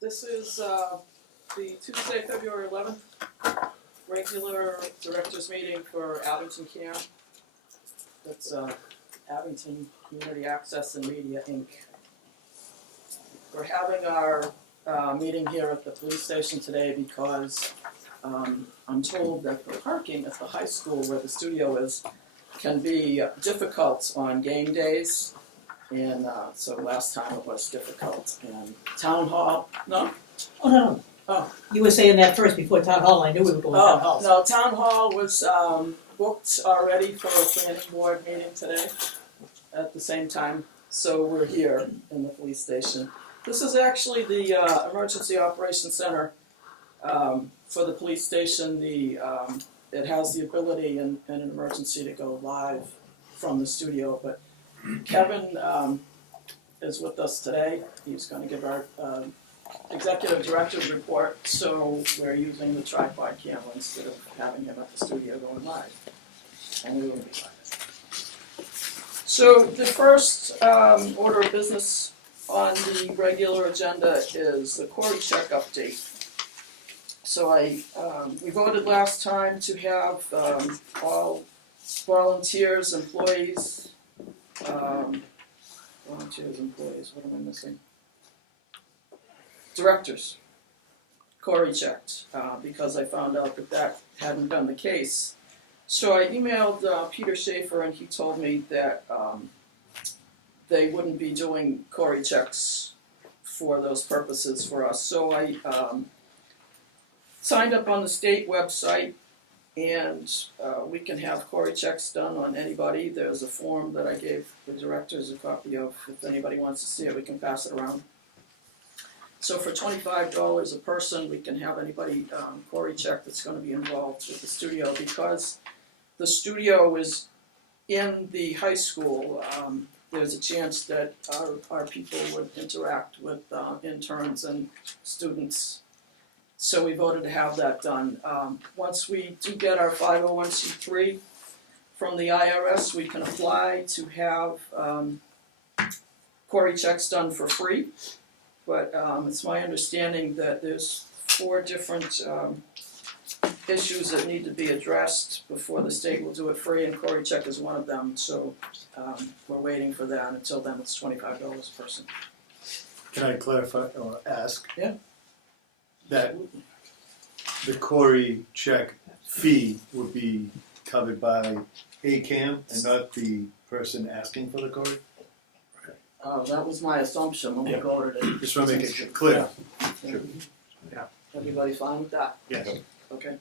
This is the Tuesday, February 11th, regular directors meeting for Abington Camp. That's Abington Community Access and Media, Inc. We're having our meeting here at the police station today because I'm told that the parking at the high school where the studio is can be difficult on game days. And so last time it was difficult. And town hall, no? Oh, no. Oh. You were saying that first before town hall. I knew we were going to town hall. No, town hall was booked already for a planning board meeting today at the same time. So we're here in the police station. This is actually the emergency operations center for the police station. It has the ability in an emergency to go live from the studio, but Kevin is with us today. He's going to give our executive director's report, so we're using the tripod camera instead of having him at the studio going live. And we will be live. So the first order of business on the regular agenda is the Corey check update. So we voted last time to have all volunteers, employees, what am I missing? Directors, Corey checked, because I found out that hadn't been the case. So I emailed Peter Schaefer and he told me that they wouldn't be doing Corey checks for those purposes for us. So I signed up on the state website, and we can have Corey checks done on anybody. There's a form that I gave the directors a copy of. If anybody wants to see it, we can pass it around. So for $25 a person, we can have anybody Corey check that's going to be involved with the studio. Because the studio is in the high school, there's a chance that our people would interact with interns and students. So we voted to have that done. Once we do get our 501c3 from the IRS, we can apply to have Corey checks done for free. But it's my understanding that there's 4 different issues that need to be addressed before the state will do it free, and Corey check is one of them. So we're waiting for that. Until then, it's $25 a person. Can I clarify or ask? Yeah. That the Corey check fee would be covered by ACAM and not the person asking for the Corey? That was my assumption when we voted it. Just want to make it clear. Yeah. Everybody fine with that? Yes. Okay.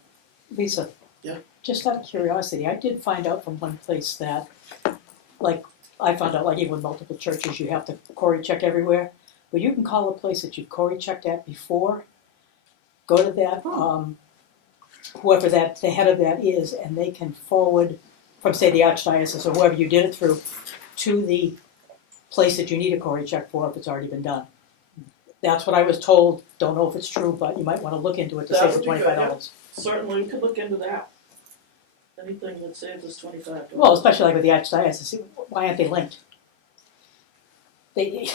Lisa. Yeah? Just out of curiosity, I did find out from one place that, like, I found out, like, even with multiple churches, you have to Corey check everywhere. But you can call a place that you've Corey checked at before, go to that, whoever that the head of that is, and they can forward from, say, the Archdiocese or whoever you did it through to the place that you need a Corey check for if it's already been done. That's what I was told. Don't know if it's true, but you might want to look into it to That save the would be good, $25. Certainly, we could look into that. Anything that saves us $25. Well, especially like with the Archdiocese, why aren't they linked? You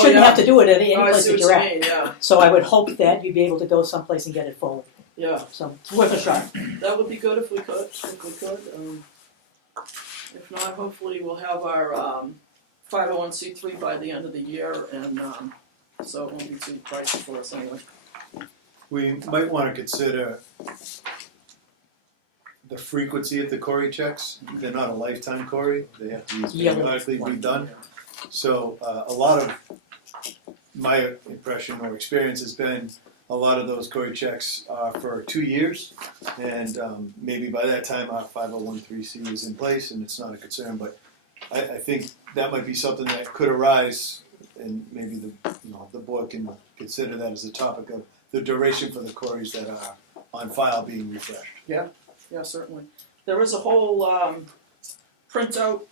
shouldn't have to do it at any place that you're at. Yeah. So I would hope that you'd be able to go someplace and get it forward. Yeah. So it's worth a shot. That would be good if we could. If not, hopefully we'll have our 501c3 by the end of the year, and so it won't be too pricey for us anyway. We might want to consider the frequency of the Corey checks. They're not a lifetime Corey. They have to be periodically redone. So a lot of my impression or experience has been a lot of those Corey checks are for 2 years, and maybe by that time our 501c3 is in place and it's not a concern. But I think that might be something that could arise, and maybe the board can consider that as a topic of the duration for the Corys that are on file being refreshed. Yeah, certainly. There is a whole printout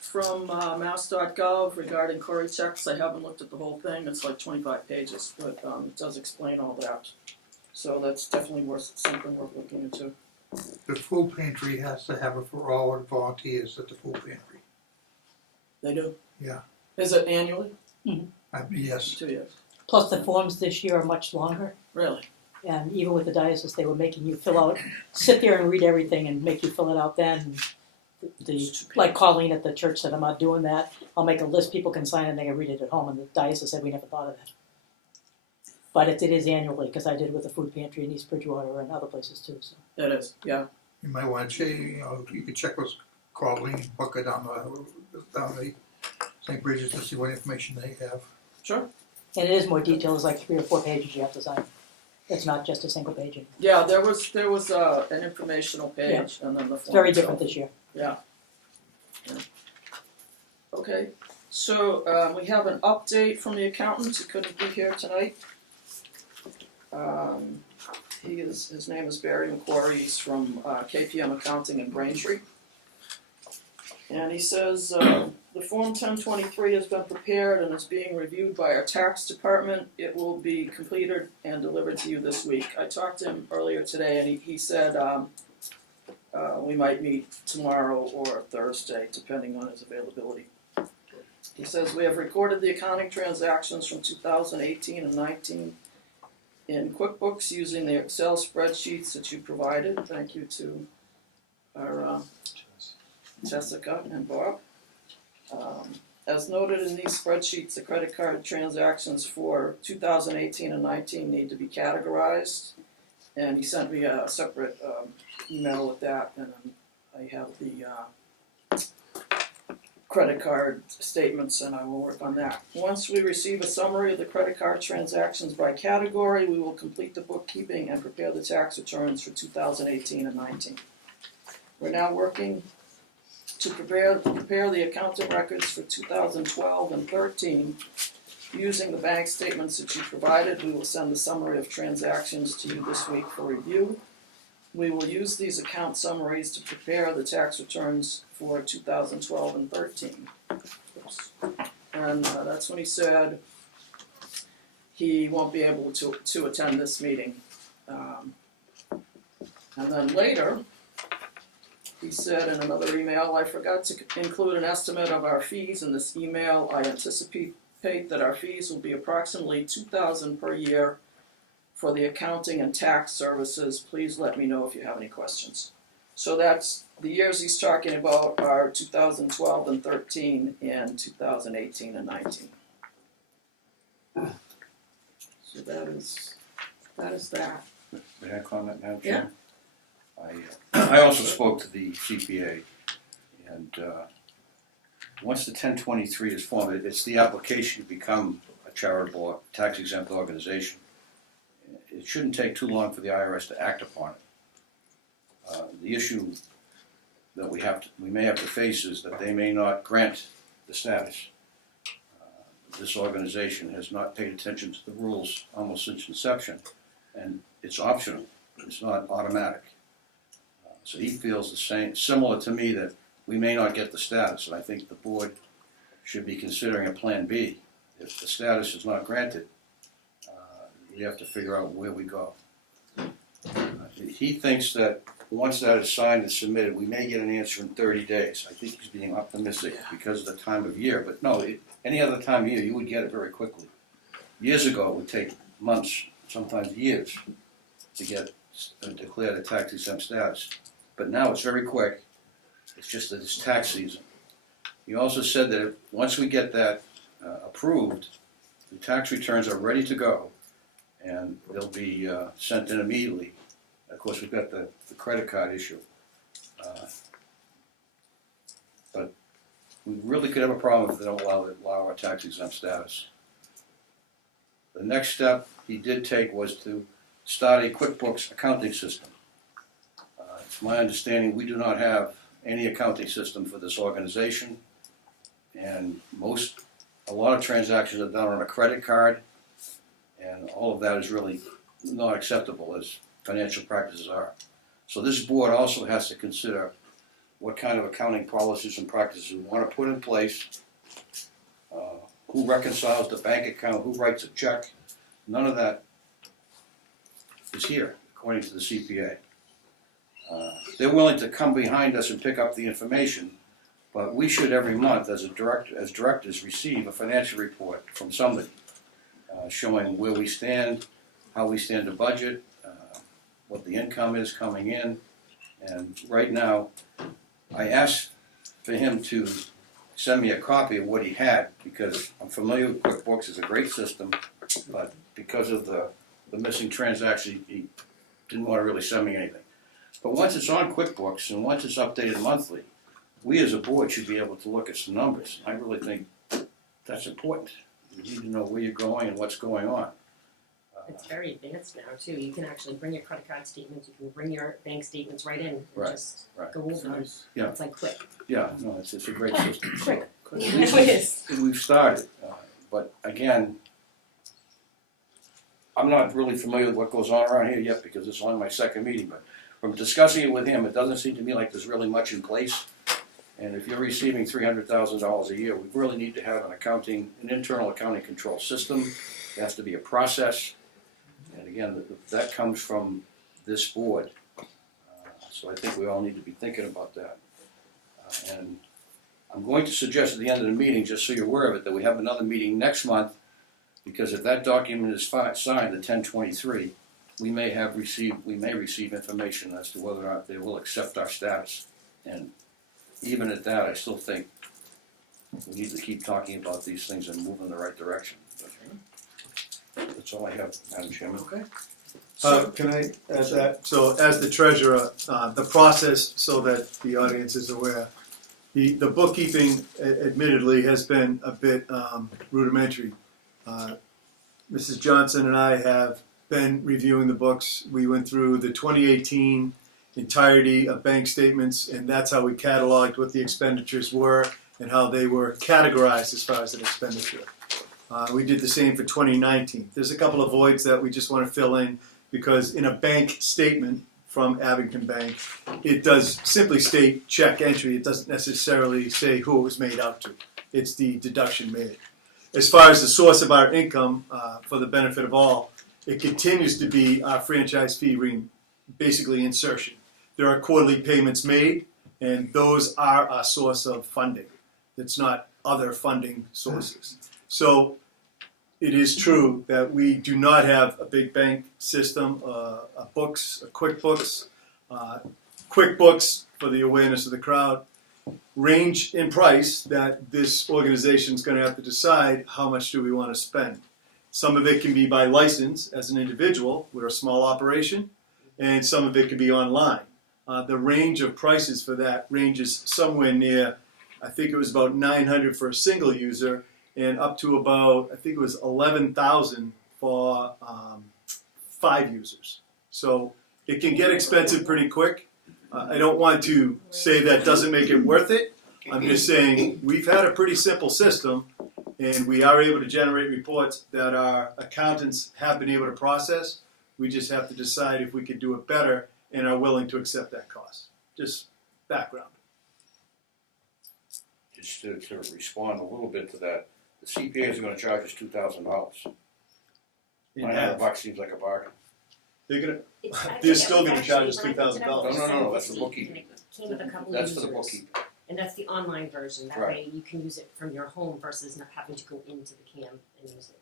from mass.gov regarding Corey checks. I haven't looked at the whole thing. It's like 25 pages, but it does explain all that. So that's definitely something worth looking into. The food pantry has to have it for all our volunteers at the food pantry. They do? Yeah. Is it annually? Mm-hmm. Yes. 2 years. Plus the forms this year are much longer. Really? And even with the diocese, they were making you fill out, sit there and read everything and make you fill it out then. Like Colleen at the church said, I'm not doing that. I'll make a list, people can sign and they can read it at home. And the diocese said, we never thought of that. But it is annually, because I did it with the food pantry in East Bridgewater and other places too. So. It is, yeah. You might want to check, you could check with Colleen Booker down the St. Bridget's to see what information they have. Sure. And it is more detailed, it's like 3 or 4 pages you have to sign. It's not just a single page. Yeah, there was an informational page and then the form. It's very itself. different this year. Yeah. Okay, so we have an update from the accountant who couldn't be here tonight. His name is Barry McQuarrie. He's from KPM Accounting in Braintree. And he says the Form 1023 has been prepared and is being reviewed by our tax department. It will be completed and delivered to you this week. I talked to him earlier today and he said we might meet tomorrow or Thursday, depending on his availability. He says we have recorded the accounting transactions from 2018 and 19 in QuickBooks using the Excel spreadsheets that you provided. Thank you to our Jessica and Bob. As noted in these spreadsheets, the credit card transactions for 2018 and 19 need to be categorized. And he sent me a separate email with that, and I have the credit card statements, and I will work on that. Once we receive a summary of the credit card transactions by category, we will complete the bookkeeping and prepare the tax returns for 2018 and 19. We're now working to prepare the accounting records for 2012 and 13. Using the bank statements that you provided, we will send the summary of transactions to you this week for review. We will use these account summaries to prepare the tax returns for 2012 and 13. And that's when he said he won't be able to attend this meeting. And then later, he said in another email, I forgot to include an estimate of our fees in this email. I anticipate that our fees will be approximately $2,000 per year for the accounting and tax services. Please let me know if you have any questions. So that's the years he's talking about are 2012 and 13 and 2018 and 19. So that is that. May I comment now, Yeah. Jim? I also spoke to the CPA, and once the 1023 is formed, it's the application to become a charitable, tax-exempt organization. It shouldn't take too long for the IRS to act upon it. The issue that we may have to face is that they may not grant the status. This organization has not paid attention to the rules almost since inception, and it's optional. It's not automatic. So he feels the same, similar to me, that we may not get the status, and I think the board should be considering a plan B. If the status is not granted, we have to figure out where we go. He thinks that once that is signed and submitted, we may get an answer in 30 days. I think he's being optimistic because of the time of year, but no, any other time of year, you would get it very quickly. Years ago, it would take months, sometimes years, to get declared a tax-exempt status. But now it's very quick. It's just that it's tax season. He also said that once we get that approved, the tax returns are ready to go, and they'll be sent in immediately. Of course, we've got the credit card issue. But we really could have a problem if they don't allow our tax-exempt status. The next step he did take was to start a QuickBooks accounting system. It's my understanding we do not have any accounting system for this organization, and a lot of transactions are done on a credit card, and all of that is really not acceptable as financial practices are. So this board also has to consider what kind of accounting policies and practices we want to put in place, who reconciles the bank account, who writes a check. None of that is here, according to the CPA. They're willing to come behind us and pick up the information, but we should every month, as directors, receive a financial report from somebody. showing where we stand, how we stand to budget, what the income is coming in. And right now, I asked for him to send me a copy of what he had, because I'm familiar with QuickBooks. It's a great system, but because of the missing transaction, he didn't want to really send me anything. But once it's on QuickBooks and once it's updated monthly, we as a board should be able to look at some numbers. I really think that's important. You need to know where you're going and what's going on. It's very advanced now too. You can actually bring your credit card statements, you can bring your bank statements right in and Right, just right. go over them. Yeah. It's like quick. Yeah, no, it's a great system. Quick. It is. We've started, but again, I'm not really familiar with what goes on around here yet because it's only my second meeting, but from discussing it with him, it doesn't seem to me like there's really much in place. And if you're receiving $300,000 a year, we really need to have an internal accounting control system. There has to be a process. And again, that comes from this board. So I think we all need to be thinking about that. And I'm going to suggest at the end of the meeting, just so you're aware of it, that we have another meeting next month, because if that document is signed, the 1023, we may receive information as to whether or not they will accept our status. And even at that, I still think we need to keep talking about these things and move in the right direction. That's all I have, Madam Chairman. Okay. Can I add that? So as the treasurer, the process, so that the audience is aware, the bookkeeping admittedly has been a bit rudimentary. Mrs. Johnson and I have been reviewing the books. We went through the 2018 entirety of bank statements, and that's how we cataloged what the expenditures were and how they were categorized as far as an expenditure. We did the same for 2019. There's a couple of voids that we just want to fill in, because in a bank statement from Abington Bank, it does simply state check entry. It doesn't necessarily say who it was made out to. It's the deduction made. As far as the source of our income, for the benefit of all, it continues to be our franchise fee basically insertion. There are quarterly payments made, and those are our source of funding. It's not other funding sources. So it is true that we do not have a big bank system, a QuickBooks. QuickBooks, for the awareness of the crowd, range in price that this organization is going to have to decide how much do we want to spend. Some of it can be by license as an individual. We're a small operation, and some of it can be online. The range of prices for that ranges somewhere near, I think it was about $900 for a single user, and up to about, I think it was $11,000 for 5 users. So it can get expensive pretty quick. I don't want to say that doesn't make it worth it. I'm just saying we've had a pretty simple system, and we are able to generate reports that our accountants have been able to process. We just have to decide if we could do it better and are willing to accept that cost. Just background. Just to respond a little bit to that, the CPAs are going to charge us $2,000. $900 seems like a bargain. They're still going to charge us $2,000. No, that's the bookkeeping. It came with a couple That's users. for the bookkeeping. And that's the online version. That Right. way you can use it from your home versus not having to go into the cam and use it.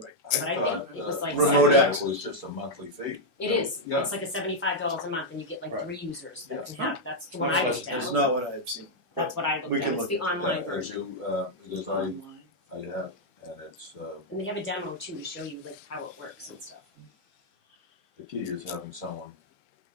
I But I thought, think it was like remote 70 access was just a monthly fee. It is. Yeah. It's like a $75 a month, and you get like Right. 3 users that Yeah. can have. That's the one Much I less looked than at. That's not what I have seen. That's what I looked We at. can It's look the at online As version, you, because I have, and it's, and they have a demo too to show you like how it works and stuff. the key is having someone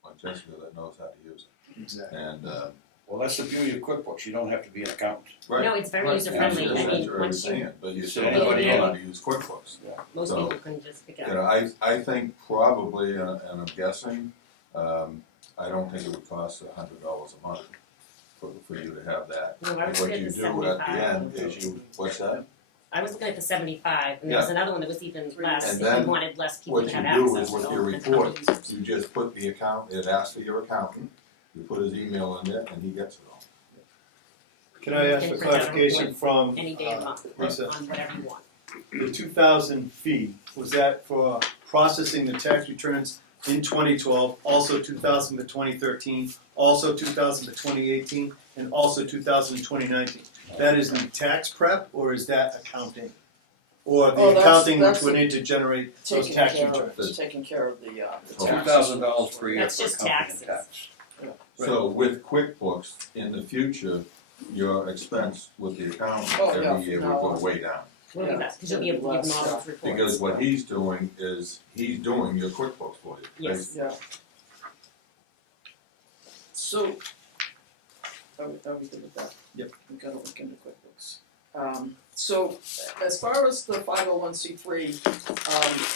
like Jessica that knows how to use Exactly. it. And, Well, that's the beauty of QuickBooks. You don't have to be an accountant. No, it's very user friendly. I mean, once you but you So still have to anybody know in- how to use QuickBooks. most So, people can just pick it You know, up. I think probably, and I'm guessing, I don't think it would cost $100 a month for you to have that. No, I was What looking you at the do at the 75. end is you, what's that? I was looking at the 75, and there was another one that was even less. And if then you wanted less people What to you have do access is with to your it, and how many report, users. you just put the account, it asks for your accountant, you put his email in there, and he gets it all. Can I ask You for can print out a clarification report from any day of the month Lisa? on whatever you want. The 2,000 fee, was that for processing the tax returns in 2012, also 2,000 to 2013, also 2,000 to 2018, and also 2,000 to 2019? That is the tax prep, or is that accounting? or the Oh, that's- accounting which that's would need to generate those taking tax care returns. of, taking care of the $2,000 taxes. $2,000 per year That's for just accounting and taxes. tax. So with QuickBooks, in the future, your expense with the accountant Oh, yeah, every year no. will go way down. Well, Yeah. because you'll be able to give them all those reports. Because what he's doing is, he's doing your QuickBooks for you. Yes. Yeah. So, are we good with that? Yep. We gotta look into QuickBooks. So, as far as the 501c3,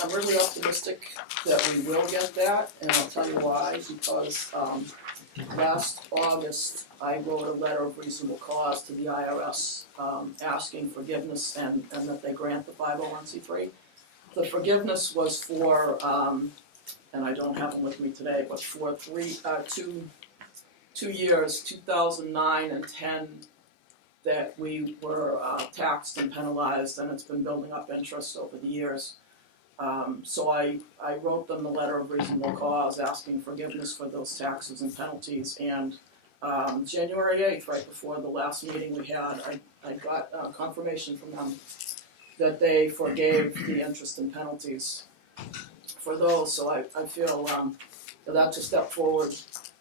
I'm really optimistic that we will get that, and I'll tell you why, because, last August, I wrote a letter of reasonable cause to the IRS, asking forgiveness and that they grant the 501c3. The forgiveness was for, and I don't have them with me today, but for 2 years, 2009 and 10, that we were taxed and penalized, and it's been building up interest over the years. So I wrote them the letter of reasonable cause asking forgiveness for those taxes and penalties, and January 8th, right before the last meeting we had, I got confirmation from them that they forgave the interest and penalties for those, so I feel that that's a step forward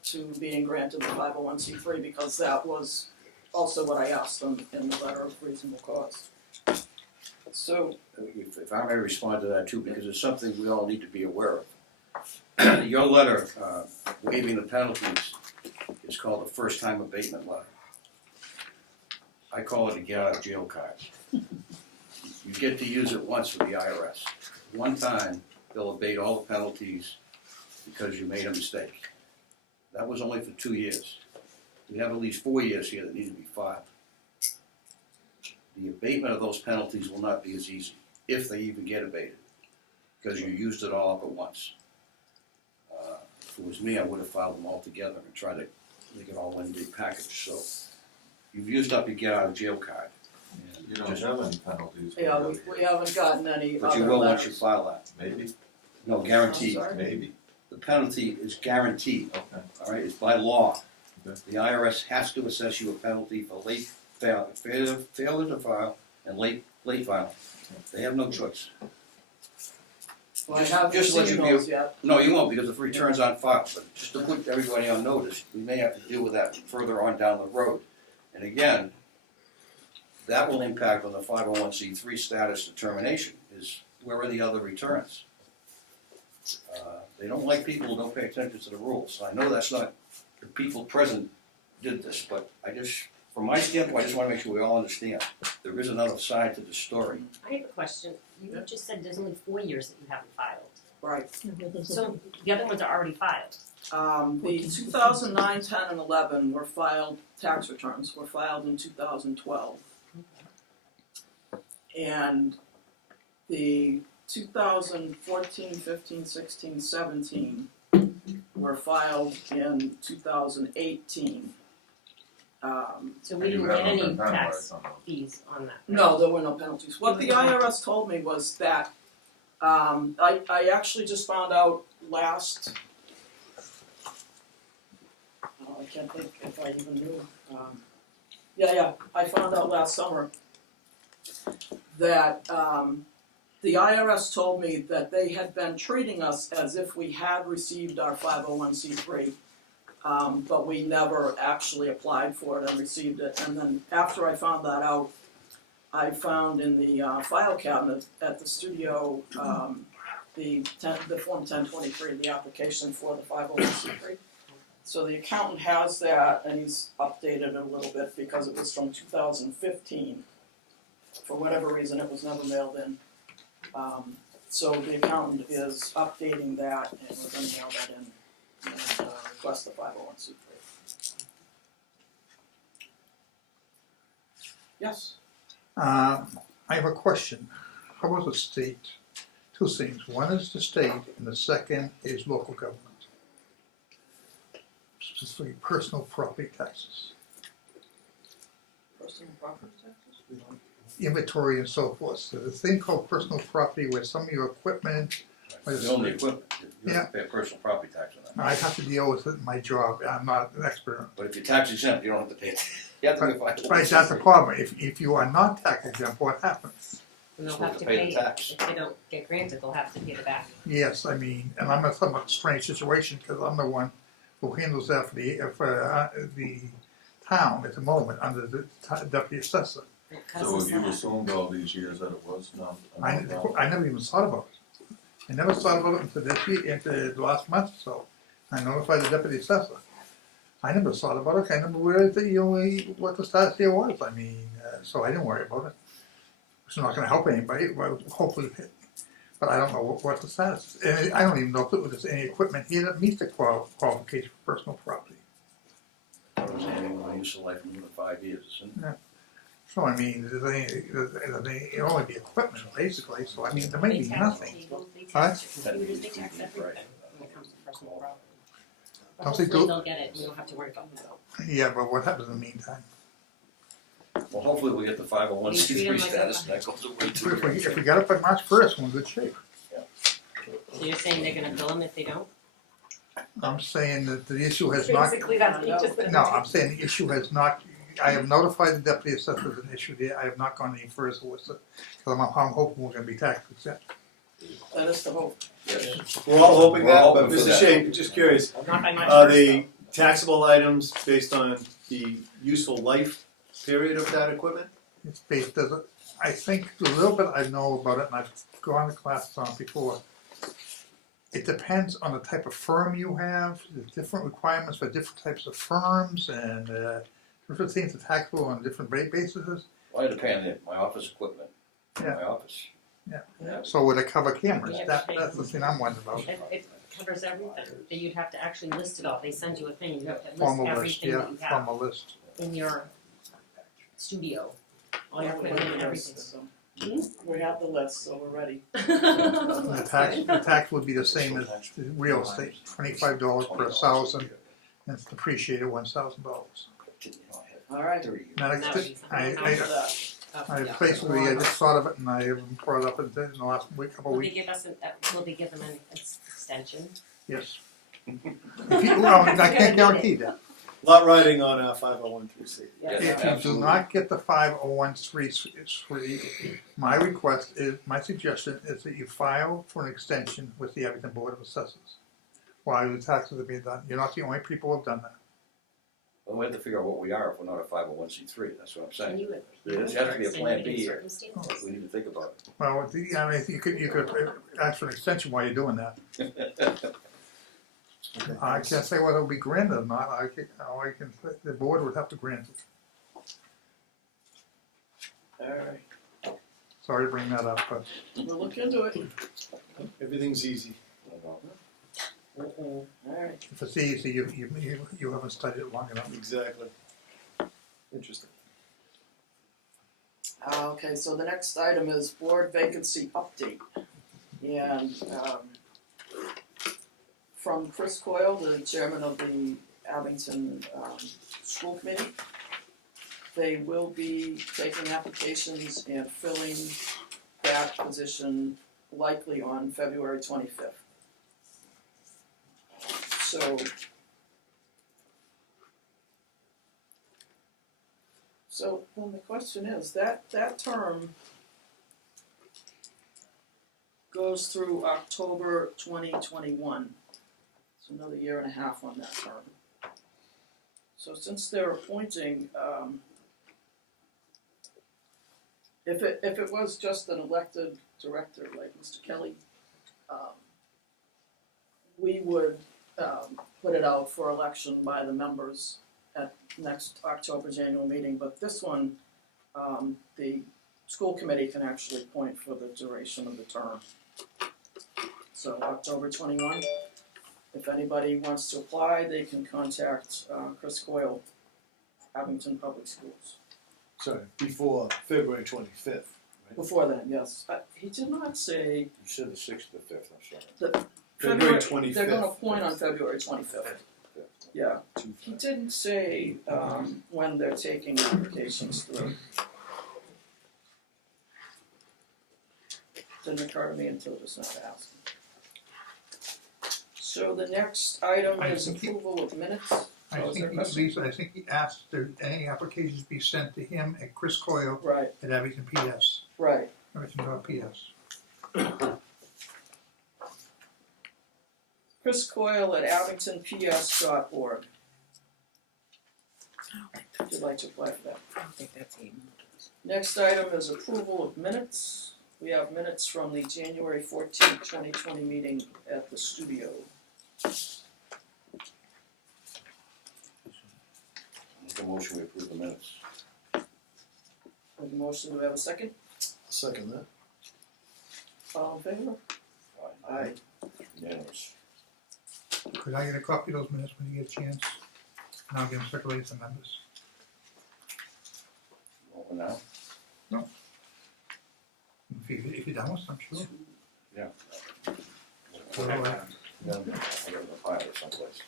to being granted the 501c3, because that was also what I asked them in the letter of reasonable cause. So, If I may respond to that too, because it's something we all need to be aware of. Your letter waiving the penalties is called a first-time abatement letter. I call it a get-out-of-jail card. You get to use it once with the IRS. One time, they'll abate all the penalties because you made a mistake. That was only for 2 years. We have at least 4 years here that need to be filed. The abatement of those penalties will not be as easy, if they even get abated, because you used it all up at once. If it was me, I would have filed them all together and tried to make it all one big package. So you've used up your get-out-of-jail card. You don't have any penalties. for yeah, the we other haven't gotten any But other you will once you letters. file that. years. No, guaranteed. I'm sorry? Maybe, The penalty is guaranteed, okay. all right? It's by law. Okay. The IRS has to assess you a penalty for failure to file and late filing. They have no choice. Well, I haven't Just let seen you be- those yet. No, you won't, because the returns aren't filed, but just to put everybody on notice, we may have to deal with that further on down the road. And again, that will impact on the 501c3 status determination, is where are the other returns? They don't like people who don't pay attention to the rules. I know that's not, the people present did this, but from my standpoint, I just wanna make sure we all understand, there is another side to the story. I have a question. You Yeah. just said there's only 4 years that you haven't filed. Right. So the other ones are already filed. The 2009, 10, and 11 were filed, tax returns were filed in 2012. And the 2014, 15, 16, 17 were filed in 2018. So we And you didn't get haven't any been penalized tax on those. fees on that. No, there were no penalties. What the IRS told me was that, I actually just found out last, I can't think if I even knew, I found out last summer that, the IRS told me that they had been treating us as if we had received our 501c3, but we never actually applied for it and received it. And then after I found that out, I found in the file cabinet at the studio the Form 1023, the application for the 501c3. So the accountant has that, and he's updated it a little bit because it was from 2015. For whatever reason, it was never mailed in. So the accountant is updating that, and we're going to mail that in and request the 501c3. Yes? I have a question. How about the state? Two things. One is the state, and the second is local government. Specifically, personal property taxes, Personal property taxes? We don't. inventory, and so forth. So the thing called personal property, where some of your equipment, You own the equipment, you Yeah. have to pay a personal property tax on that. I have to deal with it in my job. I'm not an expert. But if you're tax exempt, you don't have to pay it. You have to pay But that's the problem. If you are not tax exempt, what happens? And they'll So we have to pay pay, the tax. if they don't get granted, they'll have to pay the back. Yes, I mean, and I'm in a somewhat strange situation, because I'm the one who handles that for the town at the moment, under the deputy assessor. It So causes you that. assumed all these years that it was not, I never even thought about it. I never thought about it until this week, into the last month or so. I notified the deputy assessor. I never thought about it, I never realized that, what the status there was, I mean, so I didn't worry about it. It's not gonna help anybody, well, hopefully, but I don't know what the status is. And I don't even know if there's any equipment here that meets the qualification for personal property. Covers anything with a useful life of more than 5 years, isn't it? So I mean, it'll only be equipment basically, so I mean, there may be nothing. They Huh? tax your computers, they tax everything when it comes to personal property. But Don't they hopefully do- they'll get it, and we don't have to worry about that. Yeah, but what happens in the meantime? Well, hopefully we'll get the You treat 'em 501c3 like status, a- and that goes away If we too. got it by March 1st, we're in good shape. So you're saying they're gonna bill them if they don't? I'm saying that the issue has not, Basically, that's what you just said. no, I'm saying the issue has not, I have notified the deputy assessor of an issue there, I have not gone any further with it. Because I'm hoping we're gonna be tax exempt. That is the hope. Yes. We're all hoping We're that, all but hoping for Mr. that. Shea, just curious, Not by March are 1st, the though. taxable items based on the useful life period of that equipment? It's based, I think the little bit I know about it, and I've gone to classes on it before, it depends on the type of firm you have, there's different requirements for different types of firms, and different things are taxable on different rate bases. Well, it depends on my office equipment, Yeah. my office. So would it cover cameras? Yeah, That's the thing I'm wondering about. It covers everything, that you'd have to actually list it all, they send you a thing, you have to list Formal list, everything yeah, that you have formal list. in your studio, all your equipment and everything. We have the list, so we're ready. The tax would be the same as the real estate, $25 per 1,000, and it's depreciated $1,000. All right. Now, That would be something I For that. I basically, I just thought of it and I haven't brought it up in the last couple of Will they weeks, give us will they give them an extension? yes. Well, I can't guarantee that. Lot riding on our 501(c)(3). Yes, If you do absolutely. not get the 501(c)(3), my suggestion is that you file for an extension with the Abington Board of Assessors while the taxes are being done. You're not the only people who have done that. Well, we have to figure out what we are if we're not a 501c3, that's what I'm Can saying. you There has to be a plan B here. circumstances? We need to think about Well, I mean, you could ask for an extension while you're doing that. it. I can't say whether it'll be granted or not, the board would have to grant it. All right. Sorry to bring that up, but We'll look into it. Everything's easy. All right. if it's easy, you haven't studied it long enough. Exactly. Interesting. Okay, so the next item is board vacancy update. And from Chris Coyle, the chairman of the Abington School Committee, they will be taking applications and filling that position likely on February 25th. So then the question is, that term goes through October 2021. It's another year and a half on that term. So since they're appointing, if it was just an elected director like Mr. Kelly, we would put it out for election by the members at next October's annual meeting, but this one, the school committee can actually appoint for the duration of the term. So October 21, if anybody wants to apply, they can contact Chris Coyle, Abington Public Schools. Sorry, before February 25th, right? Before then, yes. He did not say You said the 6th or 5th, I'm sorry. February 25th. they're gonna appoint on February 25th. Yeah. He didn't say when they're taking applications through. Didn't occur to me until just now to ask. So the next item I is think he- approval of minutes. I Oh, is there a think question? Lisa, I think he asked that any applications be sent to him at Chris Coyle Right, at Abington PS. right. Abington.ps. Chris Coyle at abingtonps.org. Would you like to apply for that? I don't think that's even. Next item is approval of minutes. We have minutes from the January 14th, 2020 meeting at the studio. Make a motion, we approve the minutes. With the motion, do we have a second? Second that. All in favor? Aye. Unanimous. Could I get a copy of those minutes when you get a chance? And I'll get them circulated to members. Over now? If you're done with them, sure. Yeah. So do I. I got it in the file someplace.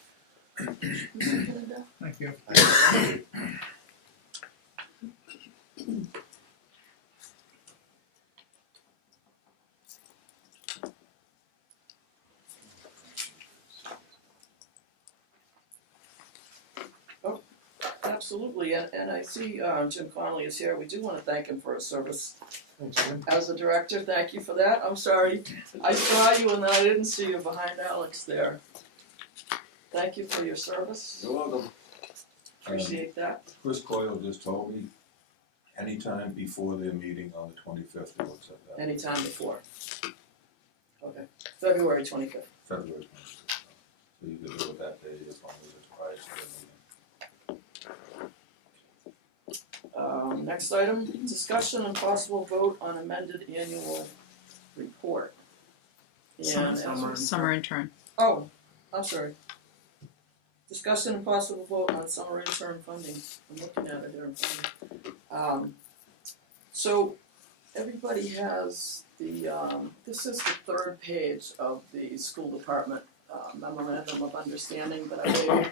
Thank you. Absolutely, and I see Jim Connolly is here. We do want to thank him for his service Thanks, Jim. as the director. Thank you for that. I'm sorry, I saw you and then I didn't see you behind Alex there. Thank you for your service. You're welcome. Appreciate that. Chris Coyle just told me, anytime before their meeting on the 25th, he looks at that. Anytime before. Okay, February 25th. February 25th. So you could do it that day as long as it's prior to the meeting. Next item, discussion and possible vote on amended annual report. And Summer intern. Oh, I'm sorry. Discussion and possible vote on summer intern funding. I'm looking at it here in front of me. So everybody has the, this is the third page of the school department memorandum of understanding that I gave.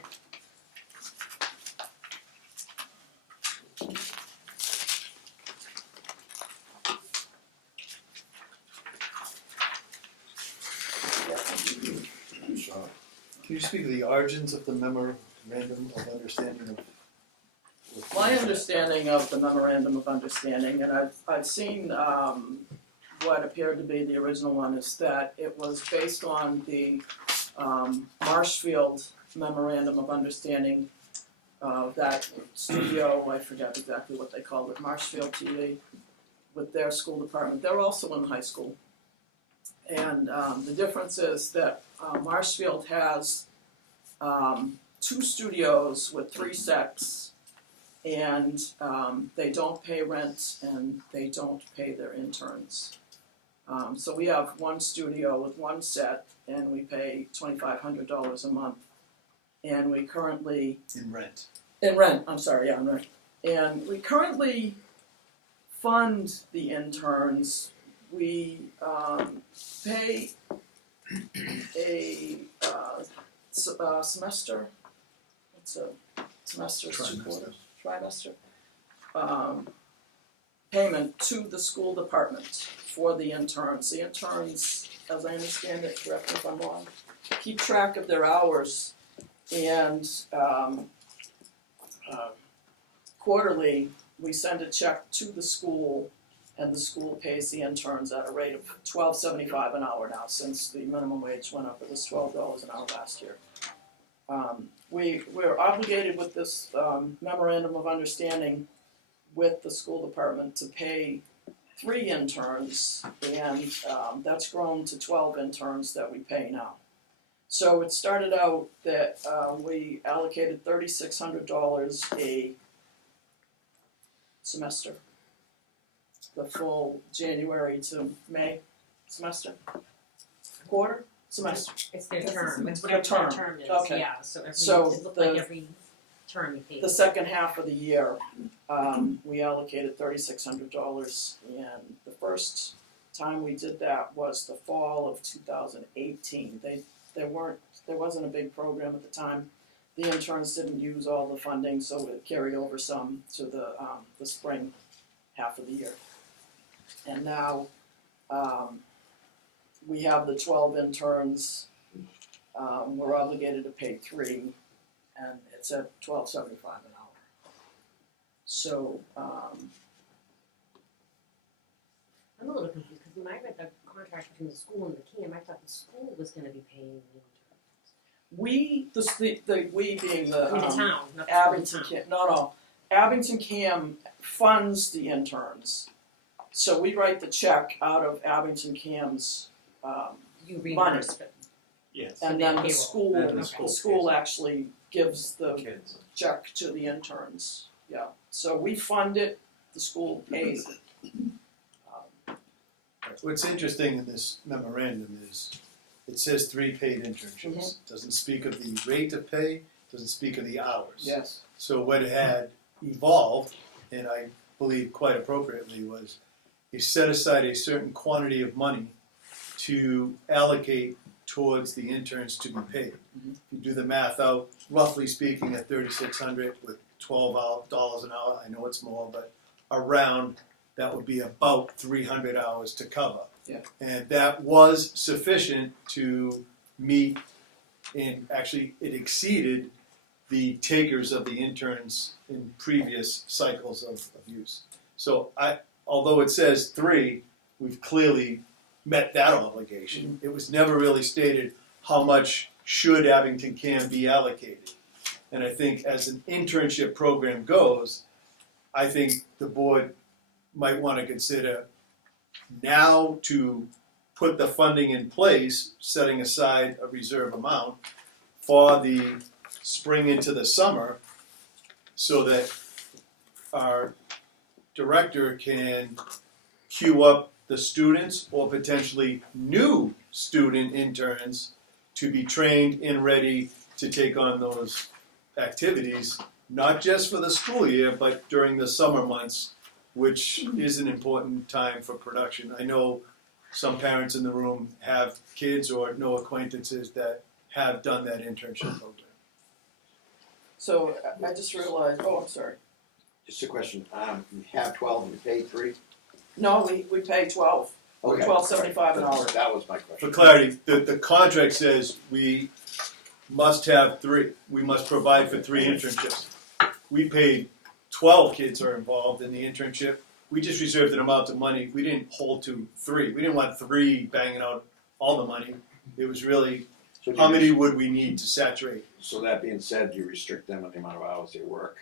Can you speak of the origins of the memorandum of understanding of? My understanding of the memorandum of understanding, and I've seen what appeared to be the original one, is that it was based on the Marshfield memorandum of understanding, that studio, I forget exactly what they called it, Marshfield TV, with their school department. They're also in high school. And the difference is that Marshfield has 2 studios with 3 sets, and they don't pay rent and they don't pay their interns. So we have 1 studio with 1 set, and we pay $2,500 a month. And we currently In rent. in rent. And we currently fund the interns. We pay a semester. What's a semester? Trimester. Payment to the school department for the interns. The interns, as I understand it, correct me if I'm wrong, keep track of their hours, and quarterly we send a check to the school, and the school pays the interns at a rate of $12.75 an hour now. Since the minimum wage went up, it was $12 an hour last year. We're obligated with this memorandum of understanding with the school department to pay 3 interns, and that's grown to 12 interns that we pay now. So it started out that we allocated $3,600 a semester, the full January to May semester, quarter, semester. It's their This term, is it's their whatever their term. term is, Okay. yeah, so every, So it looked like the- every term you paid. The second half of the year, we allocated $3,600, and the first time we did that was the fall of 2018. There wasn't a big program at the time. The interns didn't use all the funding, so it carried over some to the spring half of the year. And now we have the 12 interns. We're obligated to pay 3, and it's at $12.75 an hour. So I'm a little confused, because when I read the contract between the school and the CAM, I thought the school was gonna be paying the We, we being the, I mean, the town, not the school, the Abington town. CAM, no, Abington CAM funds the interns. So we write the check out of Abington CAM's, You reimburse it. Yes. and So then they the payroll. school, And the the school school actually gives the Kids. check to the interns, yeah. So we fund it, the school pays it. What's interesting in this memorandum is it says 3 paid internships. Mm-hmm. Doesn't speak of the rate of pay, doesn't speak of the hours. Yes. So what had evolved, and I believe quite appropriately, was you set aside a certain quantity of money to allocate towards the interns to be paid. Mhm. If you do the math out, roughly speaking, at $3,600 with $12 an hour, I know it's more, but around that would be about 300 hours to cover. Yeah. And that was sufficient to meet, and actually it exceeded the takers of the interns in previous cycles of use. So although it says 3, we've clearly met that obligation. It was never really stated how much should Abington CAM be allocated. And I think as an internship program goes, I think the board might want to consider now to put the funding in place, setting aside a reserve amount for the spring into the summer, so that our director can queue up the students or potentially new student interns to be trained and ready to take on those activities, not just for the school year, but during the summer months, which is an important time for production. I know some parents in the room have kids or know acquaintances that have done that internship program. So I just realized, oh, I'm sorry. Just a question, you have 12 and you pay 3? No, we pay 12, Okay. $12.75 an hour. That was my For question. clarity, the contract says we must have 3. We must provide for 3 internships. We paid 12 kids are involved in the internship. We just reserved an amount of money. We didn't hold to 3. We didn't want 3 banging out all the money. It was really So do how you- many would we need to saturate. So that being said, you restrict them on the amount of hours they work.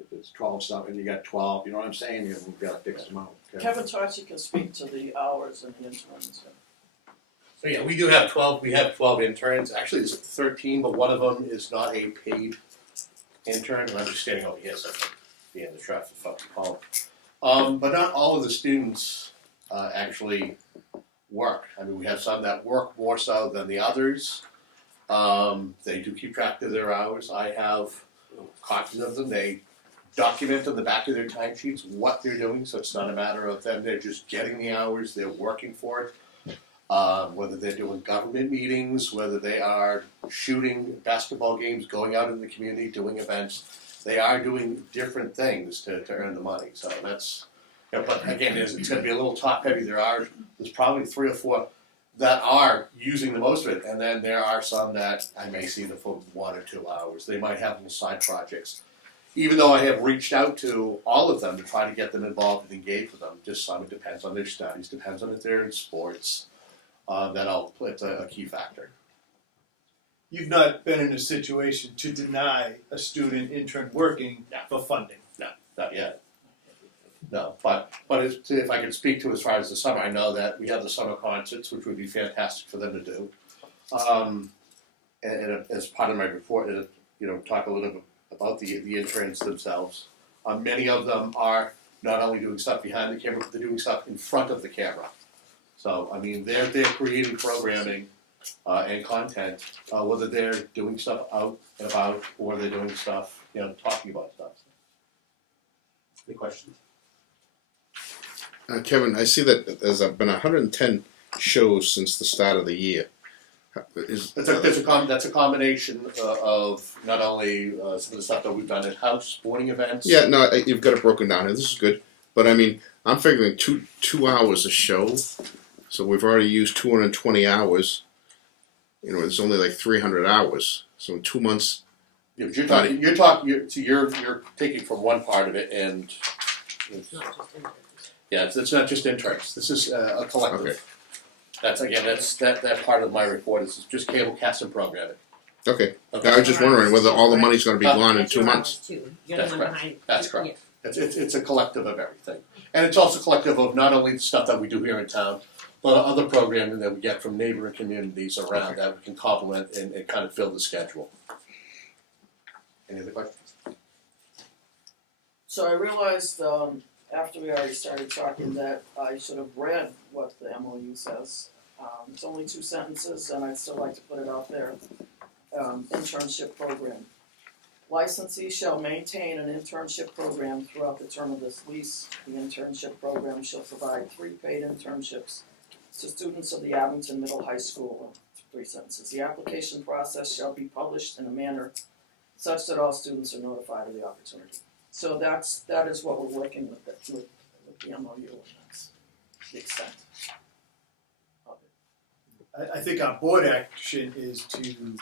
If it's 12 something, you got 12, you know what I'm saying? You've got a fixed amount. Okay. Kevin Tarchi can speak to the hours and the interns. So yeah, we do have 12, we have 12 interns, actually there's 13, but one of them is not a paid intern, and I'm just standing over here, so the end of the traffic, fucking call. But not all of the students actually work. I mean, we have some that work more so than the others. They do keep track of their hours. I have copies of them. They document on the back of their timesheets what they're doing, so it's not a matter of them, they're just getting the hours, they're working for it. Whether they're doing government meetings, whether they are shooting basketball games, going out in the community, doing events, they are doing different things to earn the money. So that's, you know, but again, it's going to be a little top heavy. There's probably 3 or 4 that are using the most of it, and then there are some that I may see them for 1 or 2 hours. They might have little side projects. Even though I have reached out to all of them to try to get them involved and engaged with them, just some, it depends on their studies, depends on if they're in sports. It's a key factor. You've not been in a situation to deny a student intern working No. for funding. Not yet. No, but if I can speak to as far as the summer, I know that we have the summer concerts, which would be fantastic for them to do. And as part of my report, talk a little bit about the interns themselves. Many of them are not only doing stuff behind the camera, but they're doing stuff in front of the camera. So, I mean, they're creating programming and content, whether they're doing stuff out and about or they're doing stuff, talking about stuff. Any questions? Kevin, I see that there's been 110 shows since the start of the year. That's a combination of not only some of the stuff that we've done at house, sporting events. Yeah, no, you've got it broken down here. This is good, but I mean, I'm figuring two hours a show, so we've already used 220 hours. It's only like 300 hours. So in 2 months, You're taking from one part of it, and It's not just interns. Yeah, it's not just interns, this is a collective. Okay. That part of my report is just cable cast and programming. Okay. Okay. I was just wondering whether all the money's going to be gone in That's 2 your months. hours too. You're the That's one correct. behind. That's correct. Yeah. It's a collective of everything. And it's also collective of not only the stuff that we do here in town, but other programming that we get from neighboring communities around that we can complement and kind of fill the schedule. Any other questions? So I realized, after we already started talking, that I should have read what the MOU says. It's only 2 sentences, and I'd still like to put it out there. Internship program. Licensee shall maintain an internship program throughout the term of this lease. The internship program shall provide 3 paid internships to students of the Abington Middle High School. 3 sentences. The application process shall be published in a manner such that all students are notified of the opportunity. So that is what we're working with the MOU, and that's the extent of it. I think our board action is to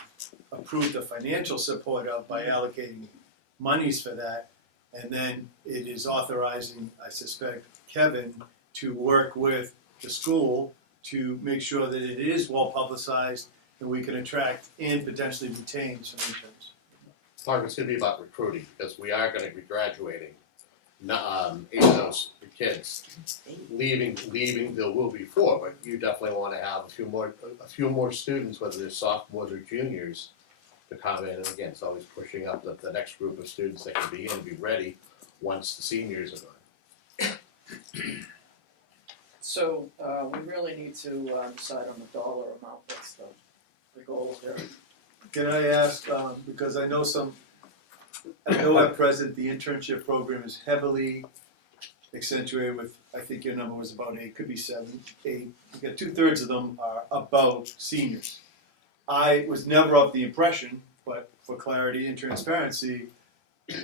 approve the financial support of by allocating monies for that. And then it is authorizing, I suspect, Kevin to work with the school to make sure that it is well publicized and we can attract and potentially retain some interns. Part of it's gonna be about recruiting, because we are gonna be graduating. 8 of those kids leaving, there will be 4, but you definitely wanna have a few more students, whether they're sophomores or juniors, to come in, and again, it's always pushing up the next group of students that can be in and be ready once the seniors are gone. So we really need to decide on the dollar amount. That's the goal there. Can I ask, because I know at present the internship program is heavily accentuated with, I think your number was about 8, could be 7, 8. You got 2/3 of them are about seniors. I was never of the impression, but for clarity and transparency,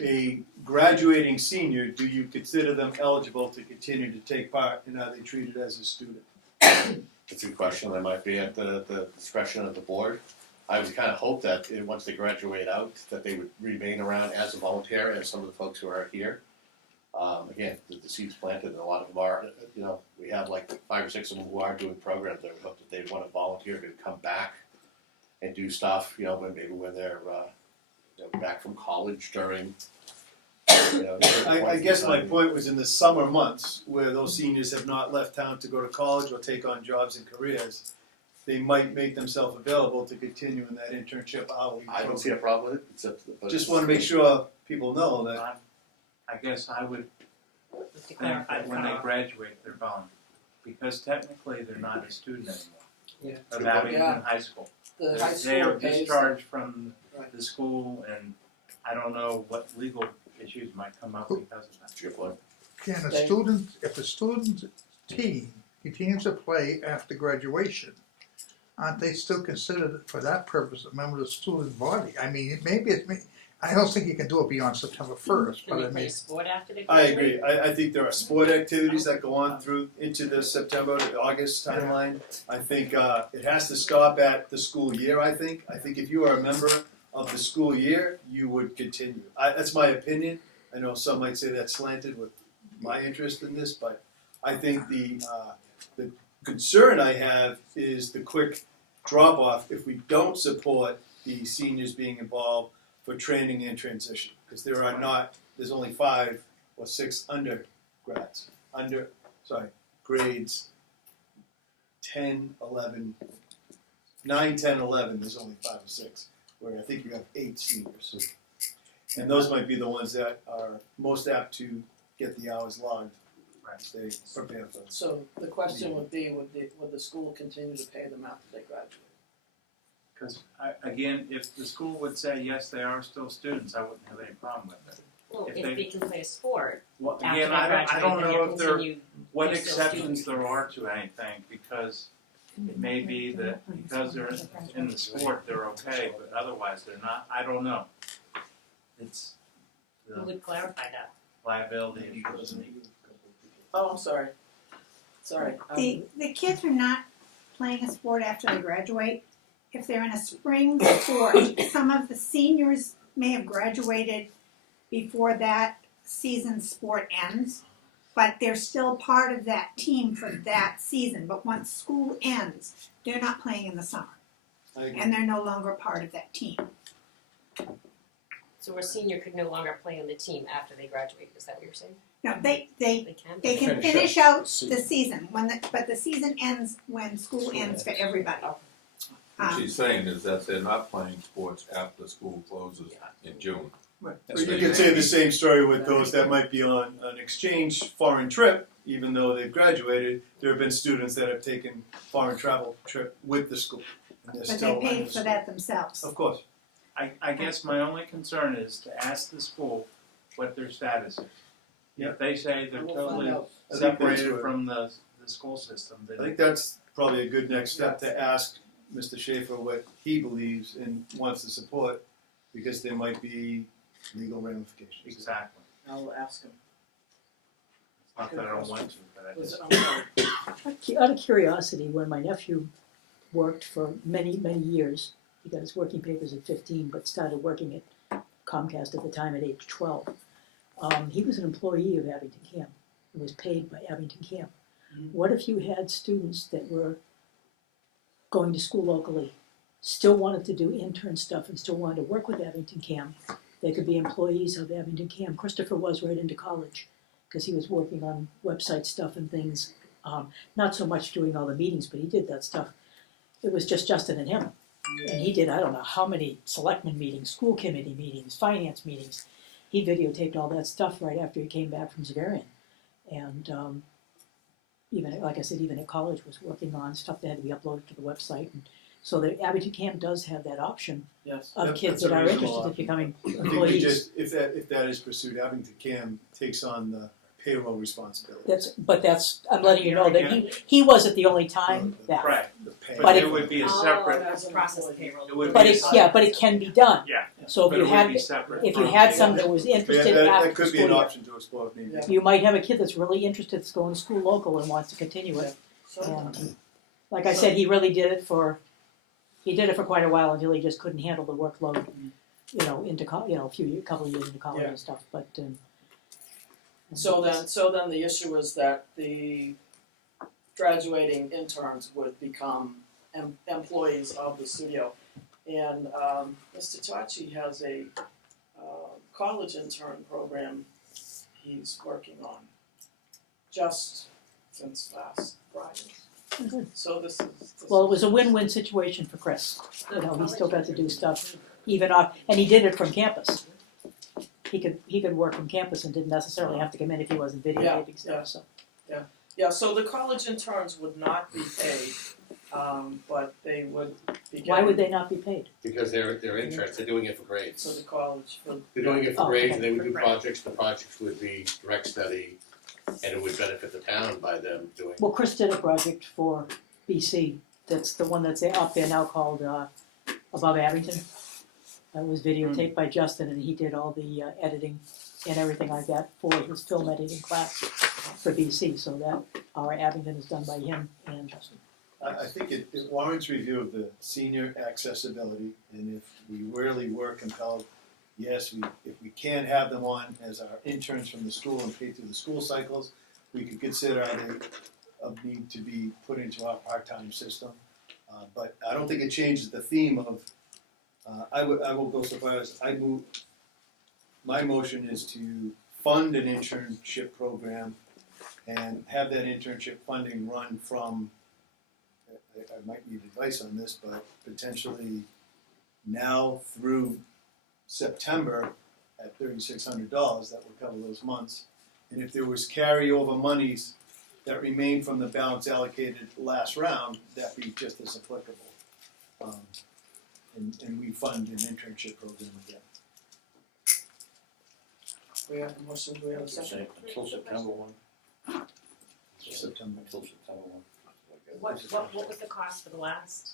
a graduating senior, do you consider them eligible to continue to take part, and are they treated as a student? It's a good question, that might be at the discretion of the board. I would kind of hope that once they graduate out, that they would remain around as a volunteer, as some of the folks who are here. Again, the seeds planted, and a lot of them are, we have like 5 or 6 of them who are doing programs that we hope that they want to volunteer to come back and do stuff, when they're back from college during, I guess my point was in the summer months, where those seniors have not left town to go to college or take on jobs and careers, they might make themselves available to continue in that internship hourly I don't program. see a problem with it, except the. Just want to make sure people know that. I guess I would Just to think clarify, that when they graduate, they're gone, because technically they're not a student anymore. Yeah. Of Abington Yeah. High School. The high They are school pays discharged from Right. the school, and I don't know what legal issues might come up because of that. That's your point. Can a They- student, if a student team continues to play after graduation, aren't they still considered for that purpose a member of the student body? I mean, I don't think you can do it beyond September 1st, Can but they I play mean, a sport after they I graduate? agree. I think there are sport activities that go on through into the September to August timeline. I think it has to stop at the school year, I think if you are a member of the school year, you would continue. That's my opinion. I know some might say that's slanted with my interest in this, but I think the concern I have is the quick drop off if we don't support the seniors being involved for training and transition, because there's only 5 or 6 grades 10, 11, 9, 10, 11, there's only 5 or 6, where I think you have 8 seniors. And those might be the ones that are most apt to get the hours logged as they prepare for this. So the question would be, would the school continue to pay them after they graduate? Because, again, if the school would say, yes, they are still students, I wouldn't have any problem with it. Well, if if they- they can play a sport Well, after again, they I graduate, don't then know you're if there, continued. what they're still exceptions students. there are to anything, because it may be that because they're in the sport, they're okay, but otherwise they're not, I don't know. It's Who the would clarify that? liability. Oh, I'm sorry. Sorry. The kids are not playing a sport after they graduate. If they're in a spring sport, some of the seniors may have graduated before that season's sport ends. but they're still part of that team for that season. But once school ends, they're not playing in the summer, I agree. and they're no longer part of that team. So a senior could no longer play on the team after they graduate, is that what you're saying? No, they Can? They can Finish finish up out the the season, but the season ends when school ends for everybody. What she's saying is that they're not playing sports after school closes in June. Right. That's Or you what could you're say saying. the same story with those that might be on an exchange foreign trip, even though they've graduated. There have been students that have taken foreign travel trip with the school. And they're But still they in paid the for school. that themselves. Of course. I guess my only concern is to ask the school what their status is. Yeah. If they say they're We'll find totally out. I think that's separated what- from the school system, I then think that's probably a good next step to ask Mr. Schaefer what he believes and wants to support, because there might be legal ramifications. exactly. I'll ask him. Not that I don't want to, but I just. I'm sorry. Out of curiosity, when my nephew worked for many, many years, he got his working papers at 15, but started working at Comcast at the time at age 12. He was an employee of Abington Camp. He was paid by Abington Camp. What if you had students that were going to school locally, still wanted to do intern stuff and still wanted to work with Abington Camp? They could be employees of Abington Camp. Christopher was right into college because he was working on website stuff and things. Not so much doing all the meetings, but he did that stuff. It was just Justin and him. And he did, I don't know how many selectmen meetings, school committee meetings, finance meetings. He videotaped all that stuff right after he came back from Zavarian. And even, like I said, even at college was working on stuff that had to be uploaded to the website. And so the Abington Camp does have that option Yes. of Yep, kids that's a that are reasonable interested in option. becoming I think we employees. just, if that is pursued, Abington Cam takes on the payroll responsibility. I'm letting you know that he wasn't the only time that. Correct, The pay. But but if- it would be a Oh, separate, that's process the payroll. it would But be a it, yeah, but it can be done. Yeah. So but if it you would had, be separate if you from- had some that was Yeah, interested that after the could be school an year, option to explore if needed. you might have a kid that's really interested, that's going to school local and wants to continue it. So, And like I said, he really did it for quite a while until he just couldn't handle the workload, into couple of years into college Yeah. and stuff, but. so then the issue is that the graduating interns would become employees of the studio. And Mr. Tachi has a college intern program he's working on just since last Friday. Good. So this is. Well, it was a win-win situation for Chris. He still got to do stuff even off, and he did it from campus. He could work from campus and didn't necessarily have to come in if he wasn't videotaping stuff, so. Yeah, so the college interns would not be paid, but they would be getting. Why would they not be paid? Because they're interns, they're doing it for For grades. the college, for. They're doing it for Oh, grades, okay. and they would do For projects, the projects would be direct study, and it would benefit the town by them doing. Well, Chris did a project for BC, that's the one that's up there now called Above Abington. It was videotaped by Justin, and he did all the editing and everything like that for his film editing class for BC, so that our Abington is done by him and Justin. I think it warrants review of the senior accessibility, and if we really were compelled, yes, if we can't have them on as our interns from the school and pay through the school cycles, we could consider they need to be put into our part-time system. But I don't think it changes the theme of, I will go so far as my motion is to fund an internship program and have that internship funding run from, I might need advice on this, but potentially now through September at $3,600, that would cover those months. And if there was carryover monies that remained from the balance allocated last round, that'd be just as applicable. And we fund an internship program again. We have a motion, do we have a second? Until September 1. September. Until September 1. What was the cost for the last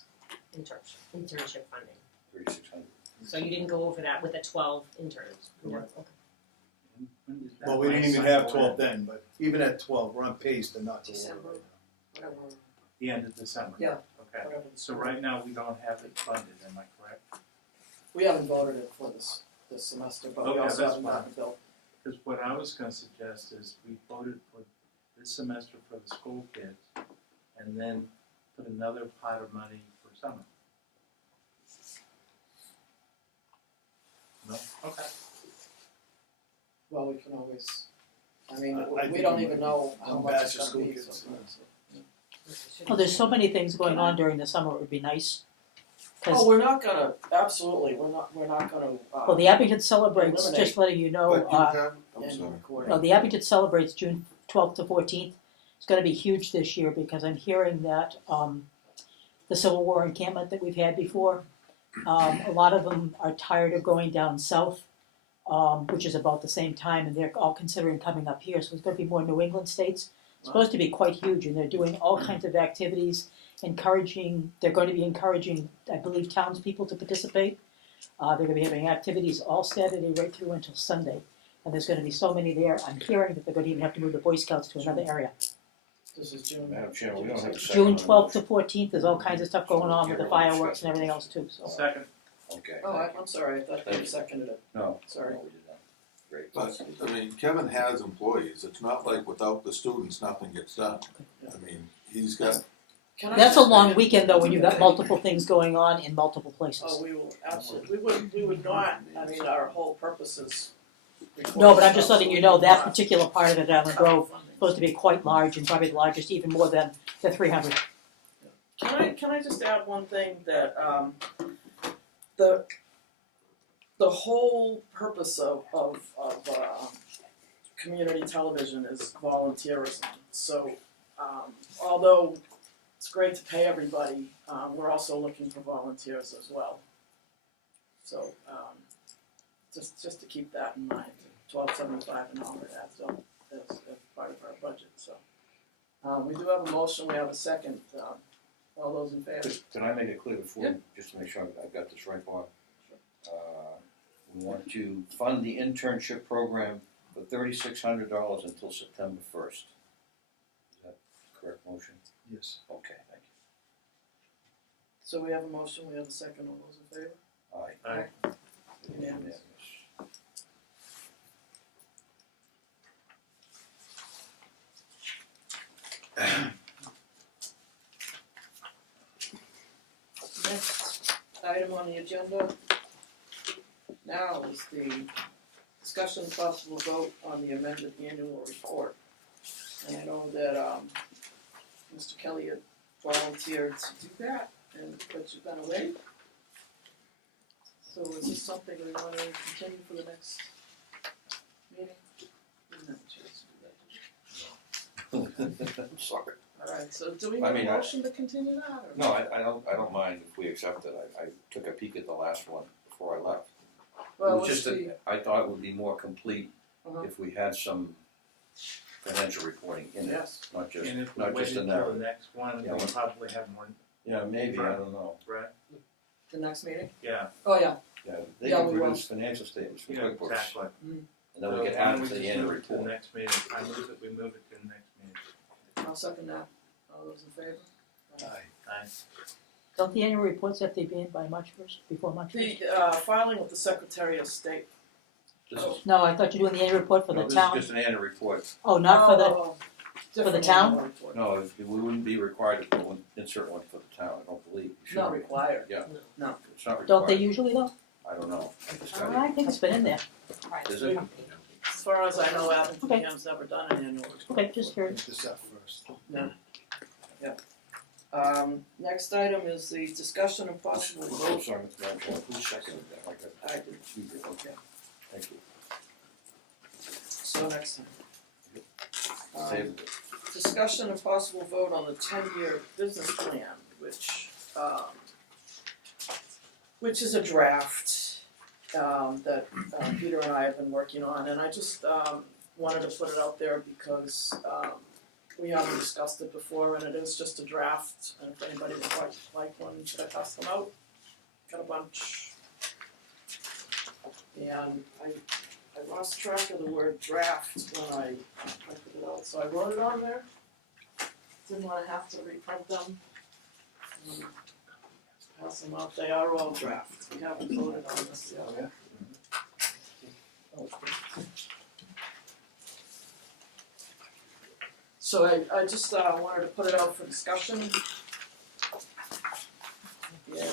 internship funding? 3,600. So you didn't go over that with the 12 interns? No? Correct. Okay. When does that Well, we didn't even life have cycle 12 end? then, but even at 12, we're on pace to not go over December. right now. Whatever, The end of December? Yeah. Okay, whatever. so right now, we don't have it funded, am I correct? We haven't voted it for this semester, but we Okay, also that's haven't got the bill. Because what I was was gonna suggest is we voted for this semester for the school kids and then put another pot of money for summer. No? Okay. Well, we can always, I mean, I we think don't we even know how one much batch it's of school gonna be, kids, so. Well, there's so many things going on during the summer, it would be nice. Oh, Cause, we're not gonna, absolutely, we're not gonna, well, the Abington celebrates, eliminate just letting you know, But you have, I'm and sorry. recording. well, the Abington celebrates June 12th to 14th. It's gonna be huge this year because I'm hearing that, the Civil War encampment that we've had before, a lot of them are tired of going down south, which is about the same time, and they're all considering coming up here, so it's gonna be more New England states. It's supposed to be quite huge, and they're doing all kinds of activities, they're going to be encouraging, I believe, townspeople to participate. They're gonna be having activities all Saturday right through until Sunday, and there's gonna be so many there. I'm hearing that they're gonna even have to move the Boy Scouts to another area. This is June. Madam Chairman, we don't have a second. June on the 12th to motion. 14th, there's all kinds of stuff going on with the fireworks and everything else too, so. Second. Okay. Oh, I'm sorry, I thought Thank you you. seconded it, No. sorry. No, we did not. Great. But, I mean, Kevin has employees, it's not like without the students, nothing gets done. I mean, he's got, Can I That's a just long make weekend though, when you've got multiple things going on in multiple places. Oh, we will, absolutely, we would not, I mean, our whole purpose is. No, but I'm just letting you know that particular. particular part of it, Allen Grove, supposed to be quite large and probably the largest, even more than the 300. Can I just add one thing that, the whole purpose of community television is volunteerism. So, although it's great to pay everybody, we're also looking for volunteers as well. So, just to keep that in mind, $12.75 an hour adds up as part of our budget, so. We do have a motion, we have a second, all those in favor? Can I make it clear before, Yeah. just to make sure I've got this right, Bob? We want to fund the internship program for $3,600 until September 1st. Is that the correct motion? Yes. Okay, thank So we have a motion, we have a second, all those in favor? you. Aye. Unanimous. Next item on the agenda now is the discussion and possible vote on the amended annual report. And I know that, Mr. Kelly had volunteered to do that, but you've been away. So is this something we want to continue for the next meeting? We didn't have a chance to do that. I'm sorry. Alright, so do we I have a mean, motion to continue that, or? No, I don't mind if we accept it. I took a peek at the last one before I left. Well, It was let's just see. that I thought it would be more complete Uh-huh. if we had some financial reporting in it, Yes. not just, And if we not just waited a till the narrative. next one, Yeah, we'll well- probably have more, Yeah, maybe, I don't know. right? The next meeting? Yeah, Oh, yeah. Yeah, they Yeah, can we will. produce financial statements from yeah, QuickBooks, exactly. and then So we can why add don't it we to the just annual move it to the report. next meeting? I move that we move it to the next meeting. I'll second that. All those in favor? Aye. Aye. Don't the annual reports have to be in by March 1st, before March 1st? The, filing with the Secretary of State. This is, No, I thought you were doing the annual report for no, the this town. is just an annual report. Oh, not for the, Oh, different town? annual report. No, we wouldn't be required to put one, insert one for the town, I don't believe. We should Not be. required. Yeah. No. It's not required. don't they usually though? I don't know. I just got I think it's been in there. Is it? As far as I know, Abington Okay. has never done an annual report. Okay, just curious. Finish this up first. Next item is the discussion of possible Oh, vote. sorry, Mr. Madam Chairman, who seconded that? Like that? I did. You did, okay. Thank you. So next time. Saved it. Discussion and possible vote on the 10-year business plan, which is a draft that Peter and I have been working on, and I just wanted to put it out there because we haven't discussed it before, and it is just a draft, and if anybody would like one, should I pass them out? Got a bunch. And I lost track of the word draft when I printed it out, so I wrote it on there. Didn't wanna have to reprint them. Pass them out, they are all draft, we haven't voted on this yet. So I just wanted to put it out for discussion. Yeah,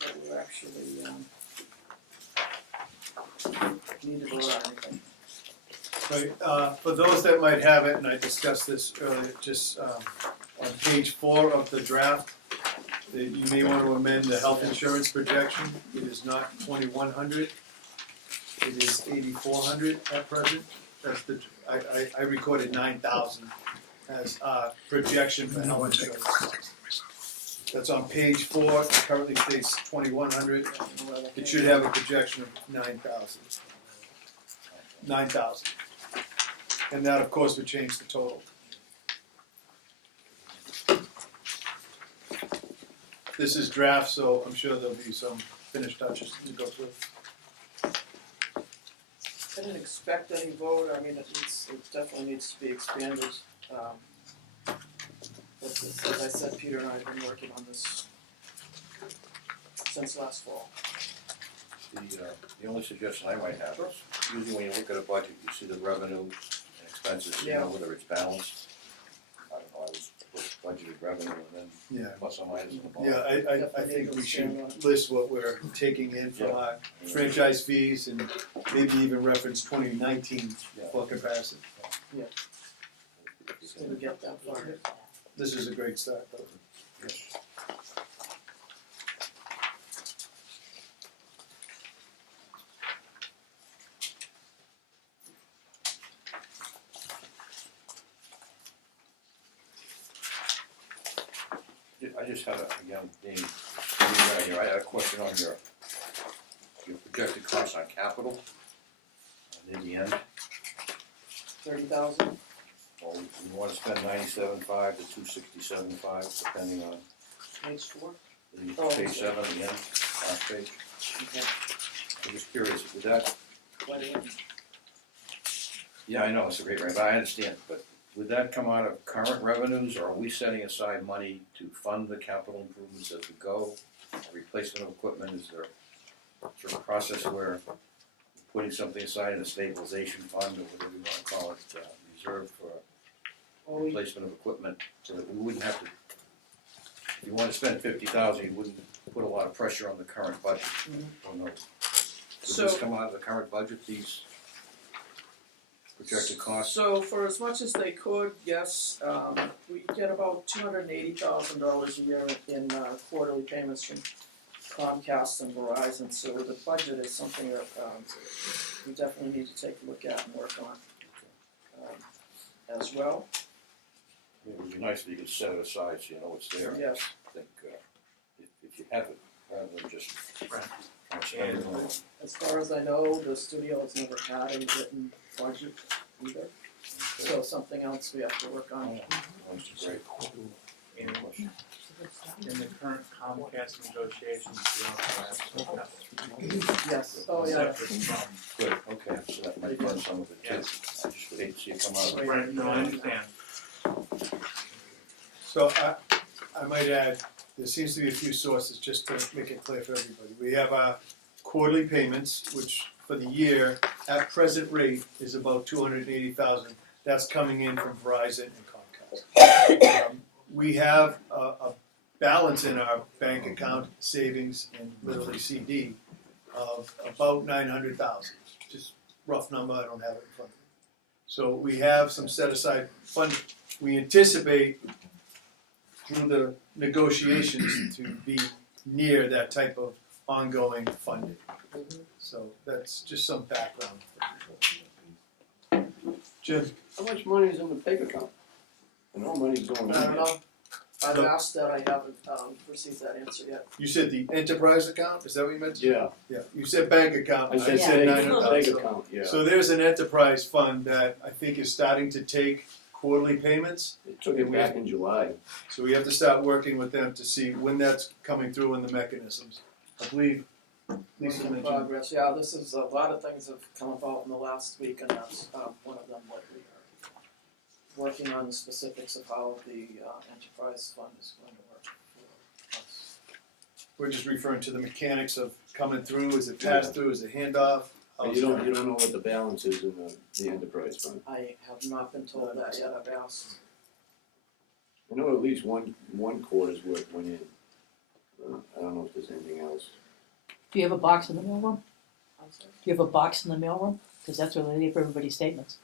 that we're actually need to vote on anything. Right, for those that might have it, and I discussed this earlier, just on page 4 of the draft, that you may want to amend the health insurance projection. It is not 2,100, it is 8,400 at present. That's the, I recorded 9,000 as projection for health insurance. That's on page 4, it currently states 2,100. It should have a projection of 9,000. 9,000. And that, of course, would change the total. This is draft, so I'm sure there'll be some finished touches to go through. I didn't expect any vote, I mean, it definitely needs to be expanded. But as I said, Peter and I have been working on this since last fall. The only suggestion I might have is, usually when you look at a budget, you see the revenue and expenses, you know, whether it's balanced. I don't know, I would put budgeted revenue and then Yeah. plus or minus on the bottom. Yeah, I think we should list what we're taking in from our franchise fees and maybe even reference 2019 for comparison. So we get that far. This is a great start, though. Yes. I just had again, Dean, here, I had a question on your projected costs on capital, near the end. 30,000? Well, we want to spend 97.5 to 267.5, depending on Page 4? the Oh, page okay. 7 again, last page. Okay. I'm just curious, would that, 20. yeah, I know it's a great rate, but I understand, but would that come out of current revenues, or are we setting aside money to fund the capital improvements as we go? Replacement of equipment, is there sort of a process where we're putting something aside in a stabilization fund, or whatever you want to call it, reserve for Well, we, replacement of equipment, so that we wouldn't have to, if you want to spend 50,000, you wouldn't put a lot of pressure on the current budget. Oh no. Would So- this come out of the current budget, these projected costs? So for as much as they could, yes, we get about $280,000 a year in quarterly payments from Comcast and Verizon, so the budget is something that we definitely need to take a look at and work on as well. It would be nice if you could set it aside so you know it's there. Yes. I think if you have it, rather than just Right. kind of spend it on. As far as I know, the studio has never had a written budget either, so something else we have to work on. That's great. In, in the current Comcast negotiations, we also have Yes, oh yeah. separate from. Good, okay, so that might burn some of it too. I Yes. just would hate to see it come out of it. Right, no, I understand. So I might add, there seems to be a few sources, just to make it clear for everybody. We have our quarterly payments, which for the year, at present rate, is about 280,000. That's coming in from Verizon and Comcast. We have a balance in our bank account savings and literally CD of about 900,000. Just rough number, I don't have it in front of me. So we have some set aside funding. We anticipate through the negotiations to be near that type of ongoing funding. So that's just some background. Jim? How much money is in the bank account? I know money's going I don't in. know, I've asked that, I haven't received that answer yet. You said the enterprise account, is that what you meant? Yeah, Yeah, you said bank account, I said said bank 900,000. account, yeah. So there's an enterprise fund that I think is starting to take quarterly payments. They took it back in July. So we have to start working with them to see when that's coming through in the mechanisms. I believe Lisa Work in mentioned. progress, yeah, this is, a lot of things have come about in the last week, and that's one of them, what we are working on the specifics of how the enterprise fund is going to work for us. We're just referring to the mechanics of coming through, is it pass through, is it handoff? And you don't know what the balance is in the enterprise fund. I have not been told that yet, I've asked. I know at least one quarter's worth went in. I don't know if there's anything else. Do you have a box in the mailroom? I'm sorry. Do you have a box in the mailroom? Because that's where they leave everybody's statements.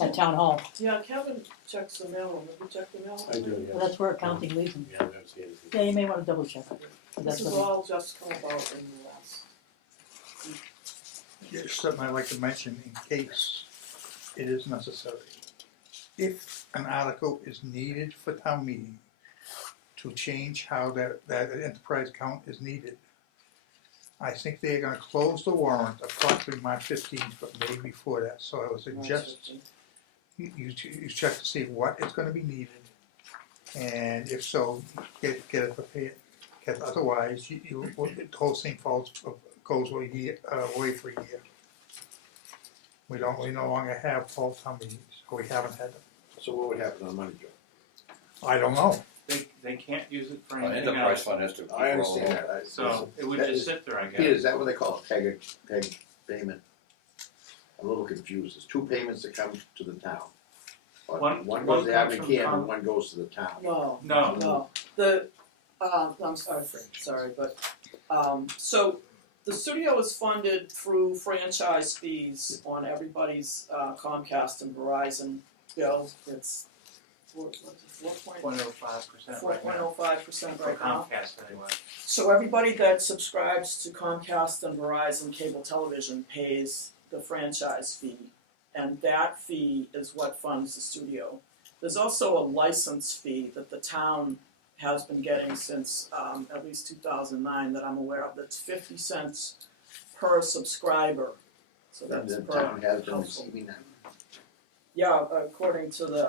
At town hall. Yeah, Kevin checks the mail, have you checked the mail? I do, Well, that's where accounting leaves them. Yeah, I don't see anything. Yeah, you may wanna double check. 'Cause This that's is where all just come about in the last. Just something I'd like to mention in case it is necessary. If an article is needed for town meeting to change how that enterprise count is needed, I think they're gonna close the warrant approximately March 15th, but maybe before that, so I would suggest you check to see what is gonna be needed, and if so, get it prepared. Because otherwise, the whole thing goes away for a year. We no longer have fall town meetings, or we haven't had them. So what would happen on money, Joe? I don't know. They can't use it for anything Enterprise else, fund has to keep I understand rolling. that. so it would just sit there, I Peter, guess. is that what they call a peg payment? I'm a little confused. There's two payments that come to the town. One One comes goes to from Abington town. and one goes to the town. No, No, no, I'm sorry, but, so the studio is funded through franchise fees on everybody's Comcast and Verizon bill. It's 0.05% right now. 4.05% For right now. Comcast anyway. So everybody that subscribes to Comcast and Verizon cable television pays the franchise fee, and that fee is what funds the studio. There's also a license fee that the town has been getting since at least 2009 that I'm aware of. That's 50 cents per subscriber. So And that's the per town has been household. receiving that. Yeah, according to the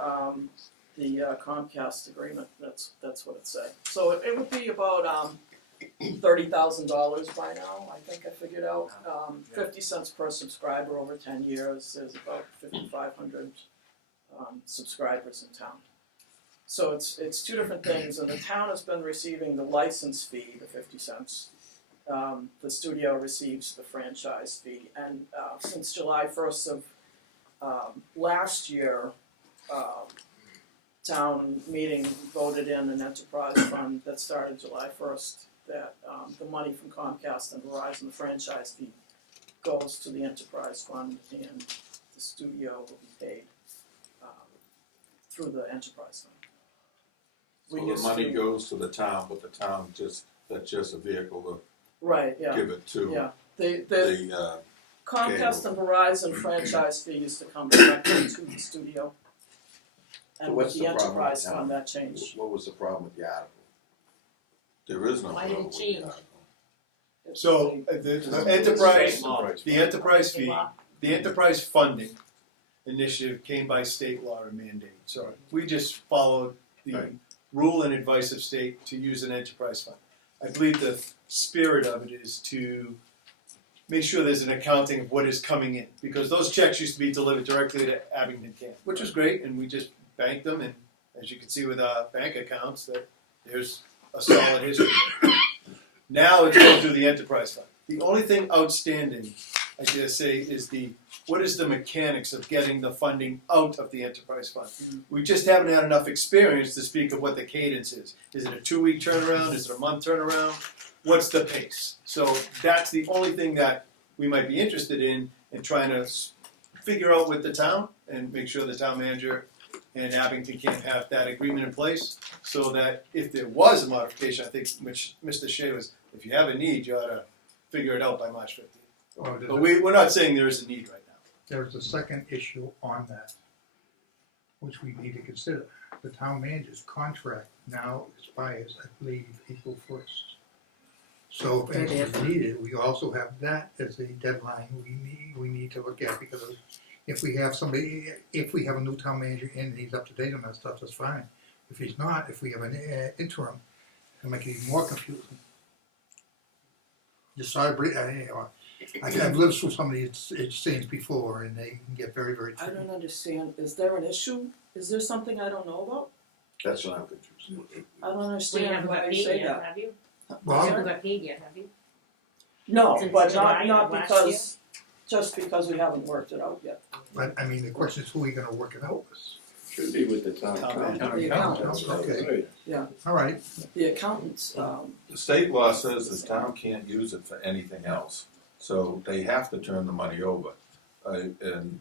Comcast agreement, that's what it said. So it would be about $30,000 by now. I think I figured out 50 cents per subscriber over 10 years. There's about 5,500 subscribers in town. So it's two different things, and the town has been receiving the license fee, the 50 cents. The studio receives the franchise fee, and since July 1st of last year, town meeting voted in an enterprise fund that started July 1st, that the money from Comcast and Verizon, the franchise fee, goes to the enterprise fund, and the studio will be paid through the enterprise fund. So the money goes to the town, but the town that's just a vehicle Right, to yeah, give it to yeah. The the, Comcast and Verizon franchise fee used to come directly to the studio. So And what's with the the problem with enterprise that? fund, that changed. What was the problem with the article? there is no Why did problem it with change? the article. So the enterprise, the enterprise funding initiative came by state law or mandate. So we just followed the Right. rule and advice of state to use an enterprise fund. I believe the spirit of it is to make sure there's an accounting of what is coming in, because those checks used to be delivered directly to Abington Camp, which was great, and we just banked them, and as you can see with our bank accounts, that there's a solid history. Now it's going through the enterprise fund. The only thing outstanding, I dare say, is what is the mechanics of getting the funding out of the enterprise fund? We just haven't had enough experience to speak of what the cadence is. Is it a 2-week turnaround? Is it a month turnaround? What's the pace? So that's the only thing that we might be interested in trying to figure out with the town and make sure the town manager and Abington can have that agreement in place, so that if there was a modification, I think which Mr. Shea was, if you have a need, you ought to figure it out by March 15th. Well, But we're not saying there is a need right now. There's a second issue on that, which we need to consider. The town manager's contract now expires, I believe, April 1st. So if anything's needed, we also have that as a deadline we need to look at, because if we have a new town manager in and he's up to date on that stuff, that's fine. If he's not, if we have an interim, it'll make it even more confusing. Just I've lived through some of these things before, and they can get very, very I tricky. don't understand. Is there an issue? Is there something I don't know about? That's what I'm confused. I don't We understand haven't why got you paid say yet, that. have you? Well, You haven't got paid yet, have you? No, Since but July not of last because, just because we haven't worked it out yet. But, I mean, the question is, who are you gonna work it out with? Should be with the town council. The accountants, Okay, yeah, all right, the accountants, The state law says the town can't use it for anything else, so they have to turn the money over. And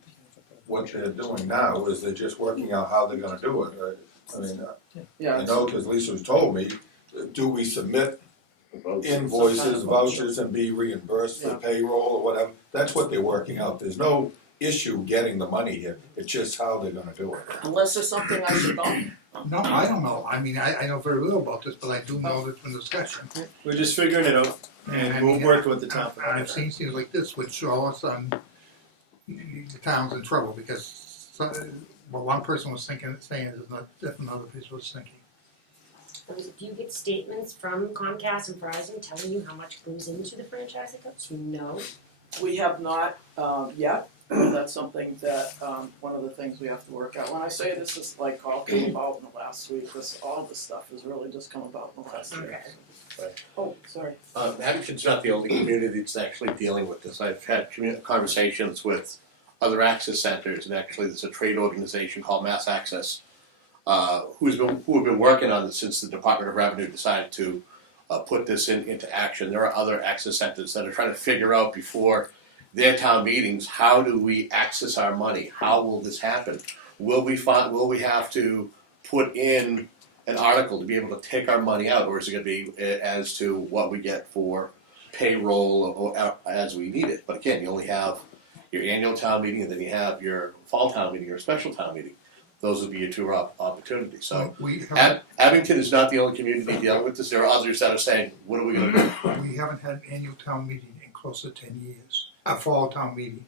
what they're doing now is they're just working out how they're gonna do it. I mean, I yeah, know, cause Lisa's told me, do we submit invoices, vouchers, and be reimbursed for Yeah. payroll or whatever? That's what they're working out. There's no issue getting the money here, it's just how they're gonna do it. unless there's something I should know. no, I don't know, I mean, I know very little about this, but I do know there's been discussion. We're just figuring it out, and I we'll mean, work with the town. And I've seen things like this, which all of a sudden, the town's in trouble, because, what one person was saying is not different than other people was thinking. Do you get statements from Comcast and Verizon telling you how much goes into the franchise accounts? Do you know? We have not, yet, that's something that, one of the things we have to work out. When I say this is like all came about in the last week, all this stuff has really just come about in the last week. Right. Oh, sorry. Abington's not the only community that's actually dealing with this. I've had conversations with other access centers, and actually there's a trade organization called Mass Access, who have been working on this since the Department of Revenue decided to put this into action. There are other access centers that are trying to figure out before their town meetings, how do we access our money? How will this happen? Will we have to put in an article to be able to take our money out, or is it going to be as to what we get for payroll or as we need it? But again, you only have your annual town meeting, and then you have your fall town meeting or special town meeting. Those would be your two opportunities. So We haven't, Abington is not the only community dealing with this. There are others that are saying, what are we going to do? we haven't had an annual town meeting in close to 10 years, a fall town meeting.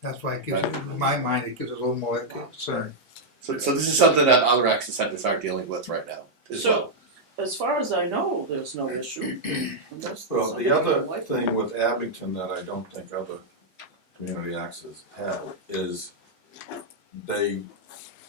That's why it gives, in my mind, it gives us a little more concern. So this is something that other access centers are dealing with right now as well. As far as I know, there's no issue. Unless Well, somebody the other don't like it. thing with Abington that I don't think other community access have is they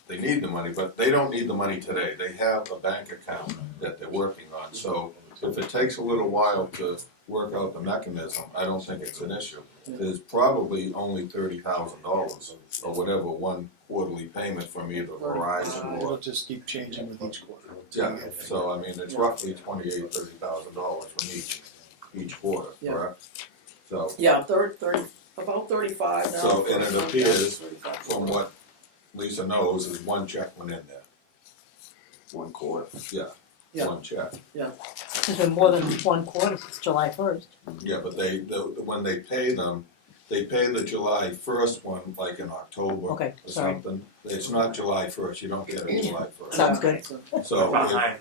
need the money, but they don't need the money today. They have a bank account that they're working on, so if it takes a little while to work out the mechanism, I don't think it's an issue. There's probably only $30,000 or whatever, one quarterly payment from either Verizon It'll or, just keep changing with each quarter. yeah, so I mean, it's roughly $30,000 from each quarter, Yeah. correct? So, Yeah, about 35 now. So, and it for- appears 35. from what Lisa knows, is one check went in there. One quarter. Yeah, Yeah. one check. It's been more than 1 quarter since July 1st. Yeah, but when they pay them, they pay the July 1st one like in October Okay, or sorry. something. It's not July 1st, you don't get it July 1st. Sounds good. So, Behind.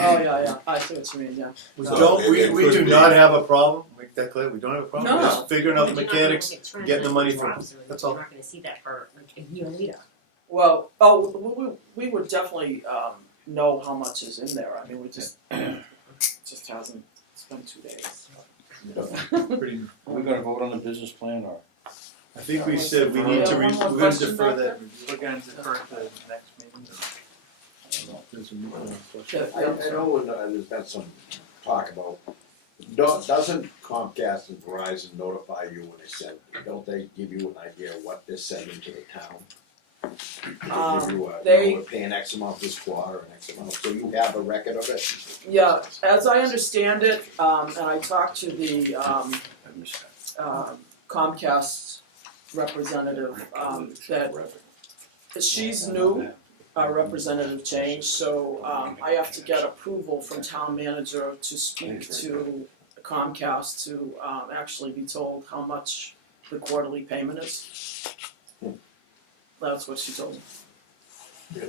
Oh, yeah, I see what you mean, yeah. We So don't, it we could do be- not have a problem, make that clear, we don't have a problem, No. we're just figuring out the But you're not mechanics, gonna get trends getting the money that from, drops, or that's all. You're not gonna see that for like a year later. Well, we would definitely know how much is in there. I mean, we just hasn't. It's been 2 days. Pretty, Are we gonna vote on the business plan or? I think we said we need to, One more we're gonna question defer back that. We're gonna defer to the next meeting. There's a question. I know there's been some talk about, doesn't Comcast and Verizon notify you when they send, don't they give you an idea of what they're sending to the town? They give you we're paying X amount this quarter and X amount, so you have a record of it? Yeah, as I understand it, and I talked to the Comcast representative, that she's new, our representative changed, so I have to get approval from town manager to speak to Comcast to actually be told how much the quarterly payment is. That's what she told me.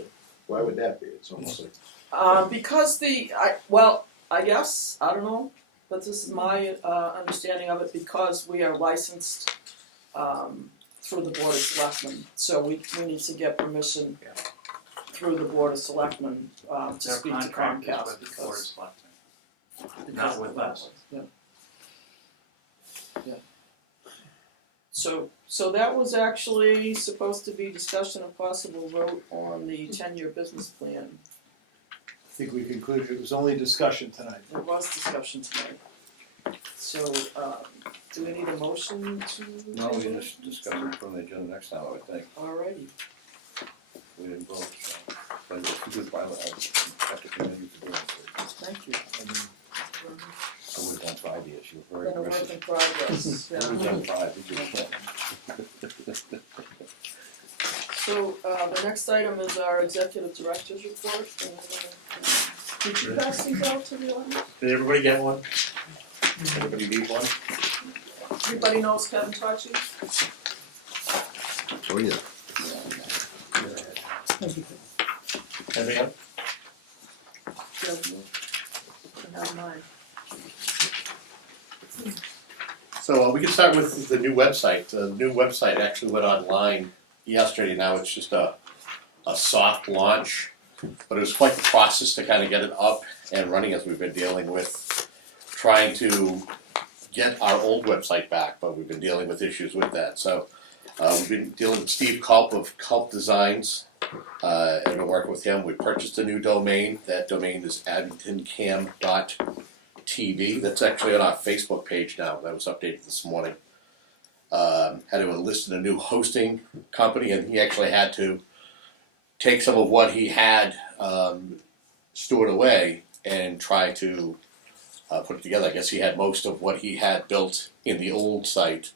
Why would that be? It's almost like. Because I guess, I don't know, but this is my understanding of it, because we are licensed through the Board of Selectmen, so we need to get permission through the Board of Selectmen to Their speak to contract is Comcast with the Board of because. Selectmen, not with us. Yeah. So that was actually supposed to be discussion of possible vote on the 10-year business plan. I think we concluded it was only discussion tonight. There was discussion tonight. So, do we need a motion to? No, we can just discuss it from the agenda next time, I would think. Alrighty. We didn't vote, so. But it's a good bylaw, I have to commend you for doing it. Thank you. I would have done 5 years, you were very Been a work aggressive. in progress. I would have done 5, you just can't. So, the next item is our executive director's report. Did you pass these out to the audience? Did everybody get one? Anybody need one? Everybody knows Kevin Tachi? Oh, yeah. Anything else? I have mine. So we can start with the new website. The new website actually went online yesterday. Now it's just a soft launch, but it was quite the process to kind of get it up and running as we've been dealing with trying to get our old website back, but we've been dealing with issues with that. So we've been dealing with Steve Culp of Culp Designs, and been working with him. We purchased a new domain. That domain is abingtoncam.tv. That's actually on our Facebook page now. That was updated this morning. Had to enlist a new hosting company, and he actually had to take some of what he had stored away and try to put it together. I guess he had most of what he had built in the old site,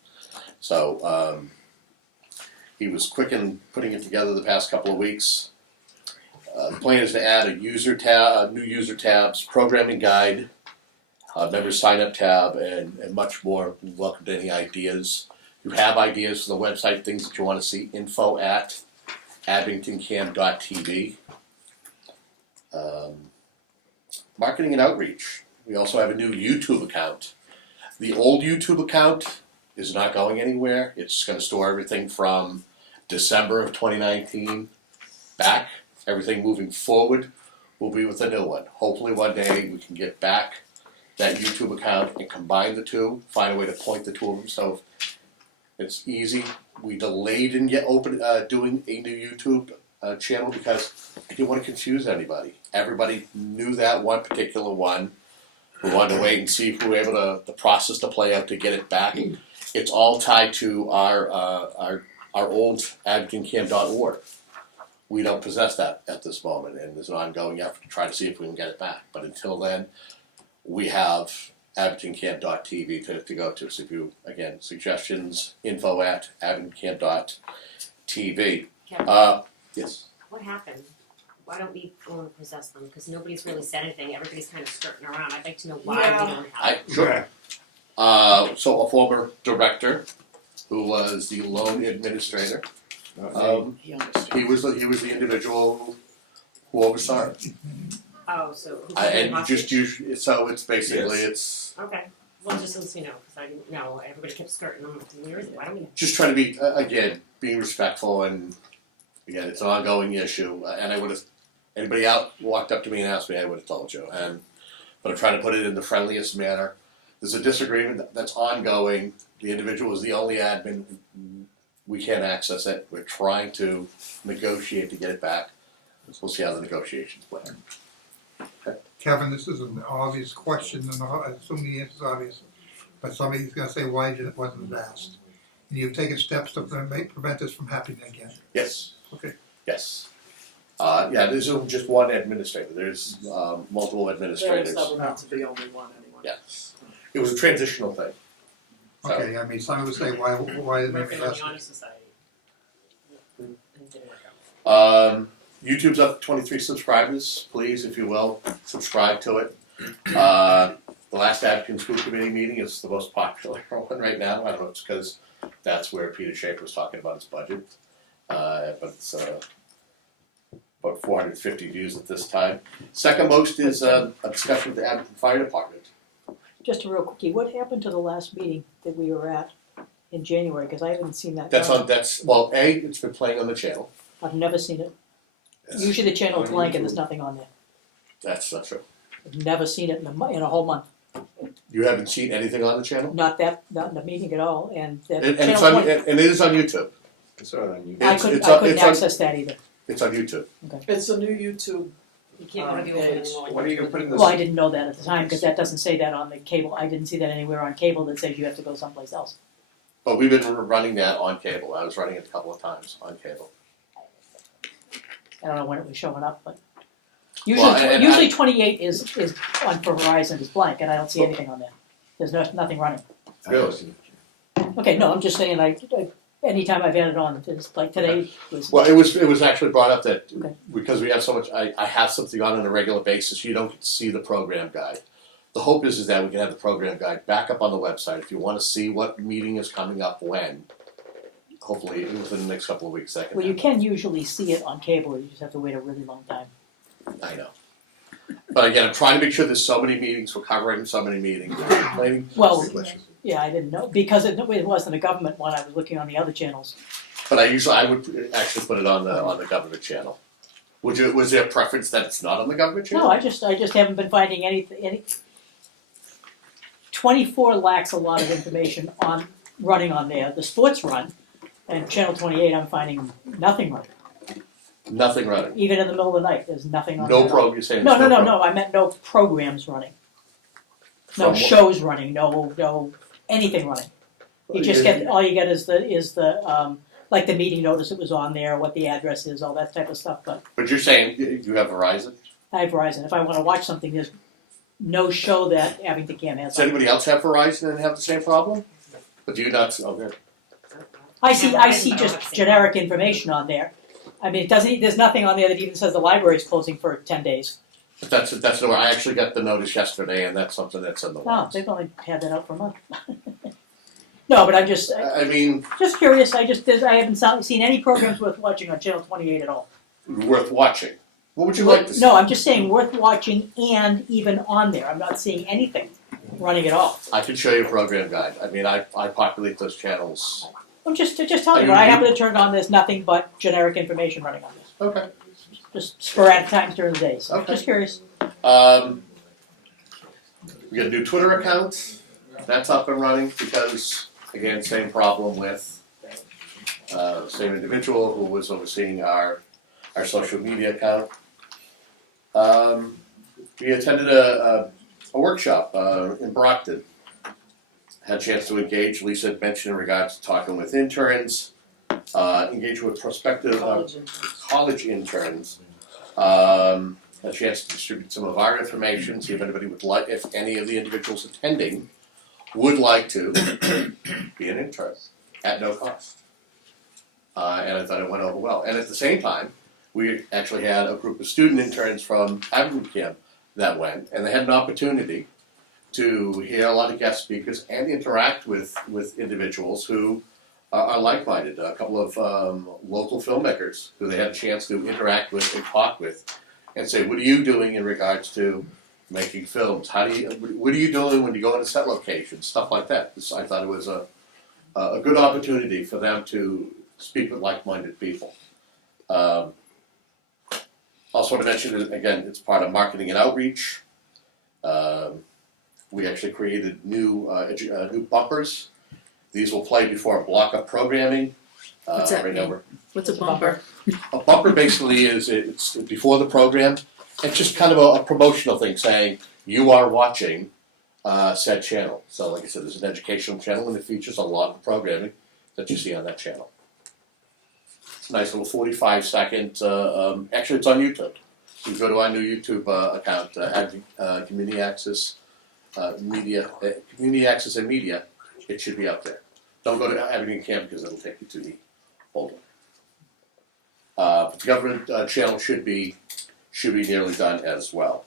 so he was quick in putting it together the past couple of weeks. The plan is to add a user tab, new user tabs, programming guide, member sign up tab, and much more. Welcome to any ideas. If you have ideas for the website, things that you want to see, info@abingtoncam.tv. Marketing and outreach. We also have a new YouTube account. The old YouTube account is not going anywhere. It's going to store everything from December of 2019 back. Everything moving forward will be with the new one. Hopefully one day we can get back that YouTube account and combine the two, find a way to point the two of them so it's easy. We delayed in doing a new YouTube channel because I didn't want to confuse anybody. Everybody knew that one particular one. We wanted to wait and see if we were able to the process to play out to get it back. It's all tied to our old abingtoncam.org. We don't possess that at this moment, and there's an ongoing effort to try to see if we can get it back. But until then, we have abingtoncam.tv to go to. So if you, again, suggestions, info@abingtoncam.tv. Kevin, Yes. what happened? Why don't we go and possess them? Because nobody's really said anything. Everybody's kind of skirting around. I'd like to know why we don't have them. Sure. So a former director who was the loan administrator. He was the individual who oversaw it. Oh, so who's And hostage? just usually, so it's basically it's Okay. Well, just let me know because I didn't know. Everybody kept skirting. I'm like, where is it? Why don't we? just trying to be again being respectful, and again it's an ongoing issue. And I would have anybody out walked up to me and asked me, I would have told you. But I'm trying to put it in the friendliest manner. There's a disagreement that's ongoing. The individual is the only admin. We can't access it. We're trying to negotiate to get it back. We'll see how the negotiations play. Kevin, this is an obvious question, and I assume the answer's obvious, but somebody's gonna say, why did it wasn't asked? And you've taken steps to prevent this from happening again. Yes. Okay. Yes. Yeah, there's just one administrator. There's multiple There was administrators. never meant to be only one anyway. Yes. It was a transitional thing. So, Okay, I mean, some would say, why didn't they Working on address the it? Honor Society. And it didn't work out. YouTube's up to 23 subscribers. Please, if you will, subscribe to it. The last Abington School Committee meeting is the most popular one right now. I don't know if it's because that's where Peter Schaefer was talking about his budget. But it's about 450 views at this time. Second most is a discussion with the Abington Fire Department. Just a real quickie, what happened to the last meeting that we were at in January? Because I haven't seen that. It's been playing on the channel. I've never seen it. Usually the channel is blank and there's nothing on there. That's not true. I've never seen it in a whole month. You haven't seen anything on the channel? Not in the meeting at all, and that And channel 20, it is on YouTube. It's all on you. I couldn't access that either. It's on YouTube. It's a new YouTube You can't go to the open page. enrollment. What are you gonna put in the? Well, I didn't know that at the time, because that doesn't say that on the cable, I didn't see that anywhere on cable that says you have to go someplace else. But we've been running that on cable. I was running it a couple of times on cable. I don't know when it was showing up, but Well, and usually 28 is on for Verizon is blank, and I don't see anything on there. There's nothing running. Really? Okay, no, I'm just saying, anytime I've added on, it's like today was. Well, it was actually brought up that Okay. because we have so much, I have something on a regular basis, you don't get to see the program guide. The hope is that we can have the program guide back up on the website. If you want to see what meeting is coming up when, hopefully within the next couple of weeks that can Well, you happen. can usually see it on cable, you just have to wait a really long time. I know. But again, I'm trying to make sure there's so many meetings, we're covering so many meetings. Planning- Well, yeah, I didn't know, because it wasn't a government one, I was looking on the other channels. But I would actually put it on the government channel. Was there a preference that it's not on the government channel? No, I just haven't been finding any. 24 lacks a lot of information running on there. The sports run, and Channel 28, I'm finding nothing running. Nothing running. Even in the middle of the night, there's nothing on No there. program, you're saying No, there's no, I meant no programs running. No From what- shows running, no anything running. You just get, all you get is the like the meeting notice that was on there, what the address is, all that type of stuff, but But you're saying you have Verizon? I have Verizon. If I wanna watch something, there's no show that Abington Cam has. Does anybody else have Verizon and have the same problem? But do you not? Okay. I see just generic information on there. I mean, there's nothing on there that even says the library's closing for 10 days. But that's the way I actually got the notice yesterday, and that's something that's in the No, works. they've only had that out for a month. No, but I'm just I mean, curious. I haven't seen any programs worth watching on Channel 28 at all. worth watching. What would you like to see? No, I'm just saying worth watching and even on there. I'm not seeing anything running at all. I can show you a program guide. I mean, I populate those channels. I'm just telling you, when I happen to turn it on, there's nothing but generic information running on this. Okay. Just sporadic times during the day. So Okay. just curious. We got a new Twitter account. That's up and running because, again, same problem with same individual who was overseeing our social media account. We attended a workshop in Brockton. Had a chance to engage. Lisa had mentioned in regards to talking with interns, engage with prospective college interns. A chance to distribute some of our information, see if anybody would like, if any of the individuals attending would like to be an intern at no cost. And I thought it went over well. And at the same time, we actually had a group of student interns from Abington that went, and they had an opportunity to hear a lot of guest speakers and interact with individuals who are like-minded. A couple of local filmmakers who they had a chance to interact with and talk with, and say, "What are you doing in regards to making films? What are you doing when you go into set locations? Stuff like that." I thought it was a good opportunity for them to speak with like-minded people. Also want to mention that, again, it's part of marketing and outreach. We actually created new bumpers. These will play before block up programming. What's that right now mean? we're- What's a bumper? A bumper basically it's before the program. It's just kind of a promotional thing saying you are watching said channel. So like I said, there's an educational channel and it features a lot of the programming that you see on that channel. It's a nice little 45-second, actually it's on YouTube. You go to our new YouTube account, Community Access Media, Community Access and Media, it should be up there. Don't go to Abington Camp because it'll take you to the old one. But the government channel should be nearly done as well.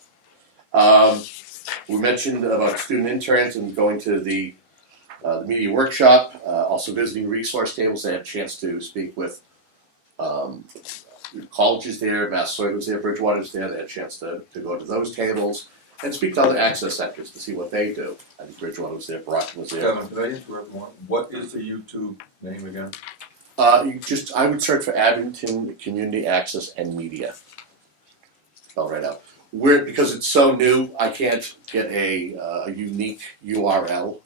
We mentioned about student interns and going to the media workshop, also visiting resource tables. I had a chance to speak with colleges there, Massasoit was there, Bridgewater was there. They had a chance to go to those tables and speak to other access centers to see what they do. I think Bridgewater was there, Brockton was there. Kevin, could I interrupt one? What is the YouTube name again? I would search for Abington Community Access and Media. Spell right out. Because it's so new, I can't get a unique URL.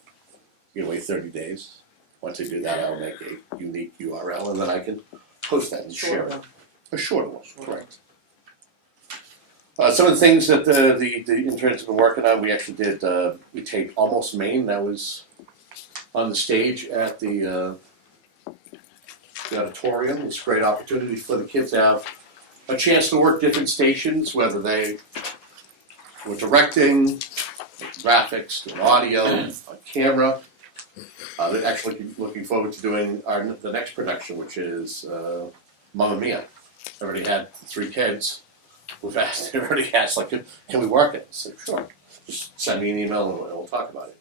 You know, wait 30 days. Once I do that, I'll make a unique URL, and then I can post that and share it. A shorter one, correct. Some of the things that the interns have been working on, we actually did, we taped Almost Maine, that was on the stage at the auditorium. It was a great opportunity for the kids to have a chance to work different stations, whether they were directing, graphics, doing audio, on camera. They're actually looking forward to doing the next production, which is Mamma Mia. I already had 3 kids. We've asked, already asked, like, can we work it? I said, sure. Just send me an email and we'll talk about it.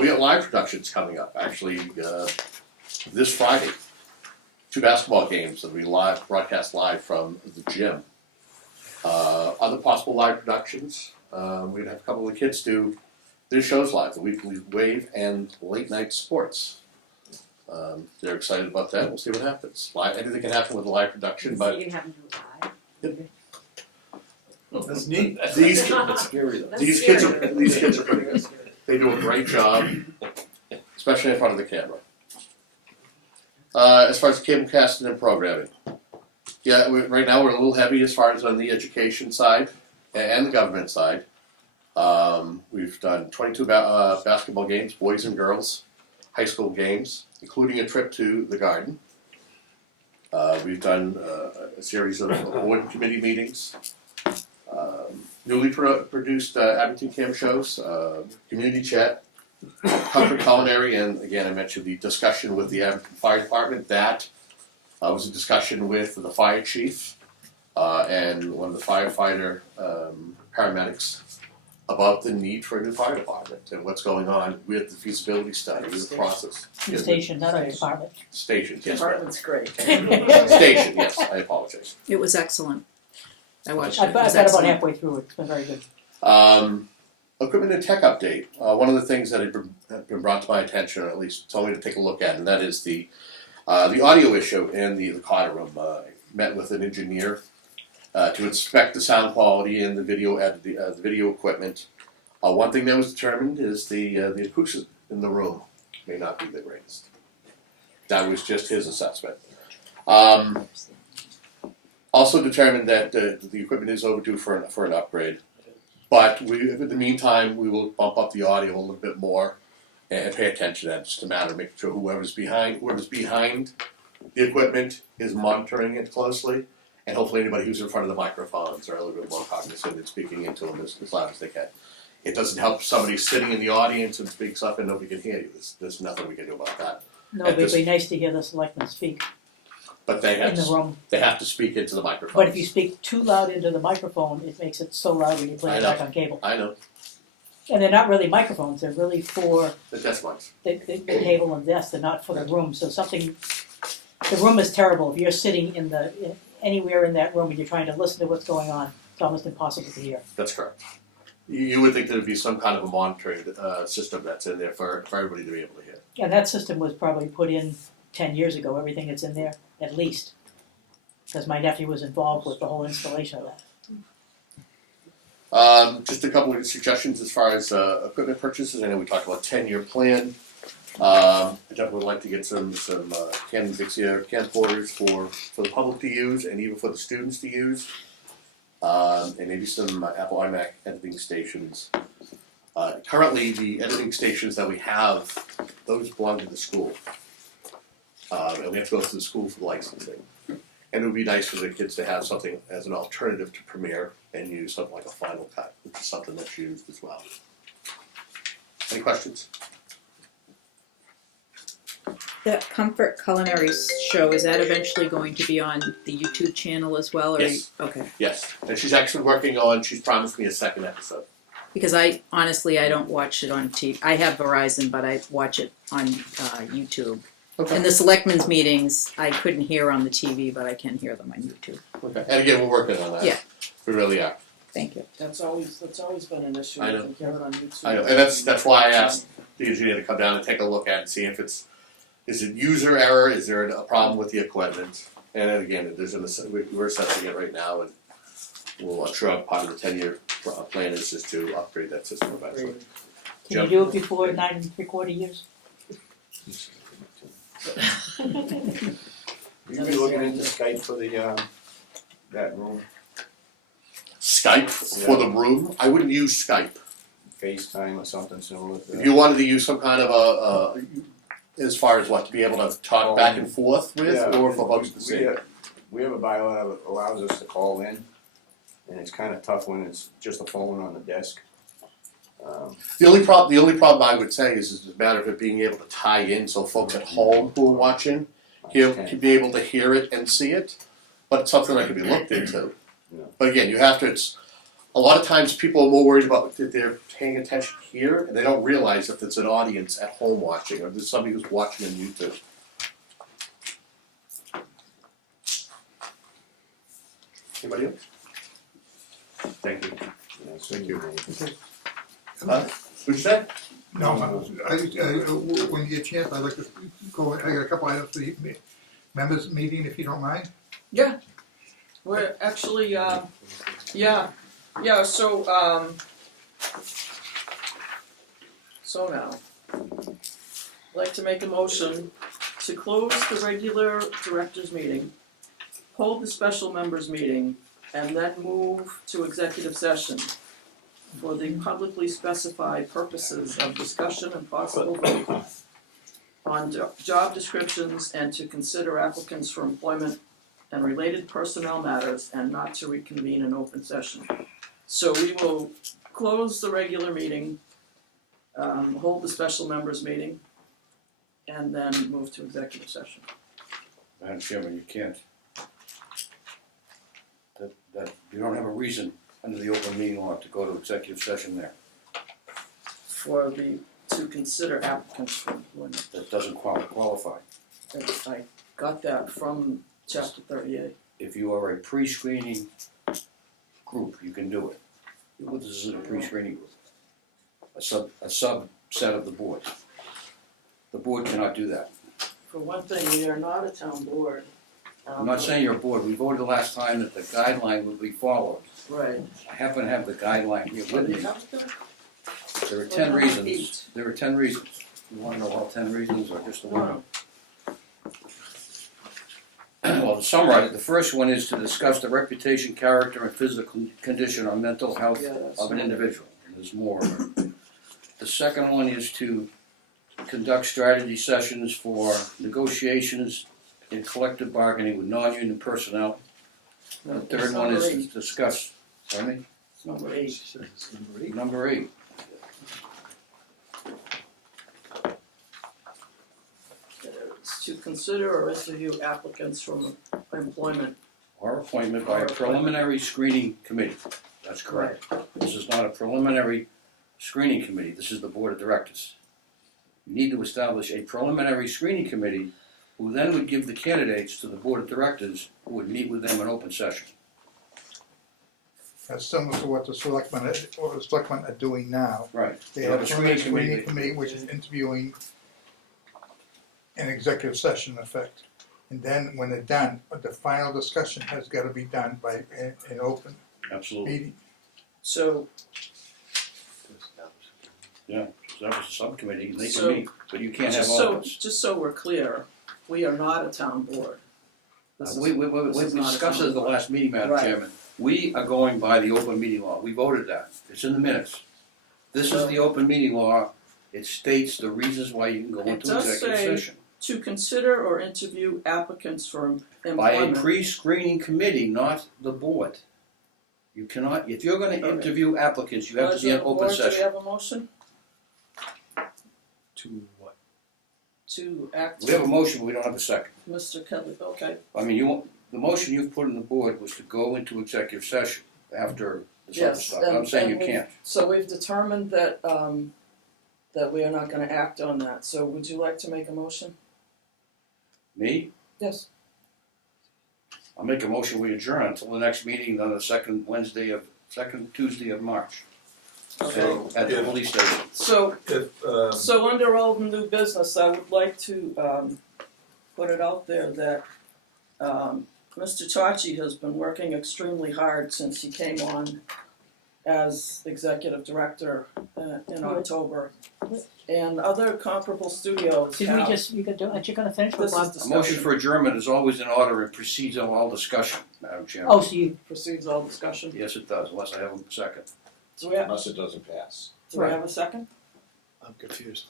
We got live productions coming up, actually, this Friday. 2 basketball games that we broadcast live from the gym. Other possible live productions, we'd have a couple of the kids do their shows live, the Weekly Wave and Late Night Sports. They're excited about that. We'll see what happens. Anything can happen with a live production, but You can have them do it live. That's neat. these That's kids are pretty good. They do a great job, especially in front of the camera. As far as cable casting and programming, yeah, right now we're a little heavy as far as on the education side and the government side. We've done 22 basketball games, boys and girls, high school games, including a trip to the Garden. We've done a series of award committee meetings, newly produced Abington Cam shows, community chat, comfort culinary, and again I mentioned the discussion with the Abington Fire Department. That was a discussion with the fire chief and one of the firefighter paramedics about the need for a new fire department and what's going on with the feasibility study, with the process. Station, not a department. Stations, yes, ma'am. Department's great. Station, yes, I apologize. It was excellent. I watched it. I It got was about excellent. halfway through it, it's been very good. Equipment and tech update. One of the things that had been brought to my attention, or at least told me to take a look at, and that is the audio issue in the Carter room. I met with an engineer to inspect the sound quality and the video equipment. One thing that was determined is the acoustics in the room may not be the greatest. That was just his assessment. Also determined that the equipment is overdue for an upgrade. But in the meantime, we will bump up the audio a little bit more and pay attention to that. It's just a matter of making sure whoever's behind the equipment is monitoring it closely, and hopefully anybody who's in front of the microphones are a little bit more cognizant and speaking into them as loud as they can. It doesn't help if somebody's sitting in the audience and speaks up and nobody can hear you. There's nothing we can do about that. No, it'd be nice to hear the selectmen speak But they have in the room. they have to speak into the microphone. But if you speak too loud into the microphone, it makes it so loud when you play I it know. back on cable. I know, And they're not really microphones, they're really for the test ones. the table and desk, they're not for the room, so the room is terrible, if you're sitting anywhere in that room and you're trying to listen to what's going on, it's almost impossible to hear. That's correct. You would think there'd be some kind of a monitoring system that's in there for everybody to be able to hear. And that system was probably put in 10 years ago, everything that's in there, at least. Because my nephew was involved with the whole installation of that. Just a couple of suggestions as far as equipment purchases. I know we talked about 10-year plan. I definitely would like to get some Canon Vixia camcorders for the public to use and even for the students to use. And maybe some Apple iMac editing stations. Currently, the editing stations that we have, those belong to the school. And we have to go to the school for the licensing. And it would be nice for the kids to have something as an alternative to Premiere and use something like a Final Cut, which is something that's used as well. Any questions? That Comfort Culinary show, is that eventually going to be on the YouTube channel as well? Or Yes. Okay. Yes. And she's actually working on, she's promised me a second episode. Because I don't watch it on TV. I have Verizon, but I watch it on YouTube. Okay. And the selectmen's meetings, I couldn't hear on the TV, but I can hear them on YouTube. Okay. And again, we're working on that. Yeah. We really are. Thank you. That's always been an issue. I know. You can hear it on YouTube. I know. And that's why I asked the engineer to come down and take a look at it and see if is it user error, is there a problem with the equipment? And then again, we're assessing it right now, and we'll sure part of the 10-year plan is just to upgrade that system eventually. Can you do it before 9 3/4 years? You be looking into Skype for the that room? Skype for the room. I wouldn't use Skype. FaceTime or something similar to If that. you wanted to use some kind of as far as what, to be able to talk back and forth with, Yeah, or for folks to we see? we have a bylaw that allows us to call in, and it's kinda tough when it's just a phone on the desk. The only problem I would say is the matter of it being able to tie in, so folks at home who are watching to be able to hear it and see it. But it's something that can be looked into. Yeah. But again, you have to. It's a lot of times people are more worried about that they're paying attention here, and they don't realize if it's an audience at home watching, or there's somebody who's watching on YouTube. Anybody else? Thank you. Yeah, thank you. What'd you say? No, when you get a chance, I'd like to go, I got a couple items for the members meeting, if you don't mind. Yeah, we're actually, so now, I'd like to make a motion to close the regular directors meeting, hold the special members meeting, and then move to executive session for the publicly specified purposes of discussion and possible vote on job descriptions and to consider applicants for employment and related personnel matters and not to reconvene in open session. So we will close the regular meeting, hold the special members meeting, and then move to executive session. Madam Chairman, you can't. That you don't have a reason under the open meeting law to go to executive session there. To consider applicants for employment. That doesn't qualify. I got that from chapter 38. If you are a pre-screening group, you can do it. This is a pre-screening group. A subset of the board. The board cannot do that. For one thing, we are not a town board. I'm not saying you're a board. We voted last time that the guideline would be followed. Right. I happen to have the guideline here with me. There are 10 Well, reasons. 8. There are 10 reasons. You want to know all 10 reasons or just the one? Well, to summarize it, the first one is to discuss the reputation, character, and physical condition or mental health Yeah, that's of an right. individual. And there's more. The second one is to conduct strategy sessions for negotiations in collective bargaining with non-union personnel. No, The third it's one is number to 8. discuss, pardon me? It's number 8. Number 8. It's to consider or interview applicants from employment. Or appointment by a preliminary screening committee. That's correct. This is not a preliminary screening committee, this is the board of directors. You need to establish a preliminary screening committee who then would give the candidates to the board of directors who would meet with them in open session. That's similar to what the selectmen are doing now. Right. They You have have a a screening screening committee. committee which is interviewing an executive session effect. And then when they're done, the final discussion has gotta be done by an open Absolutely. meeting. So, Yeah, so that was a subcommittee, and they So- can meet, but you can't have all of us. just so we're clear, we are not a town board. This is- We this is not a discussed it town at the board. last meeting, Madam Right. Chairman. We are going by the open meeting law. We voted that. It's in the minutes. This is the open meeting law. It states the reasons why you can go It into does executive say session. To consider or interview applicants for employment. By a pre-screening committee, not the board. You cannot, if you're gonna Okay. interview applicants, you have to be in open Board, do we session. have a motion To what? to act? We have a motion, but we don't have a second. Mr. Kelly, okay, I mean, the motion you've put in the board was to go into executive session after this other yes. stuff. I'm saying you we've- can't. So we've determined that, that we are not gonna act on that, so would you like to make a motion? Me? Yes. I'll make a motion, we adjourn until the next meeting on the second Tuesday of March. Okay. At the police station. So, If, so under old and new business, I would like to, put it out there that, Mr. Tachi has been working extremely hard since he came on as executive director in October. And other comparable studios Did we have, just, aren't you gonna finish with this Bob? is A motion discussion, for adjournment is always in order and precedes all discussion, Madam Chairman. Oh, so you, precedes all discussion. Yes, it does, unless I have a second. Do we have, Unless it doesn't pass. do we have a second? I'm confused.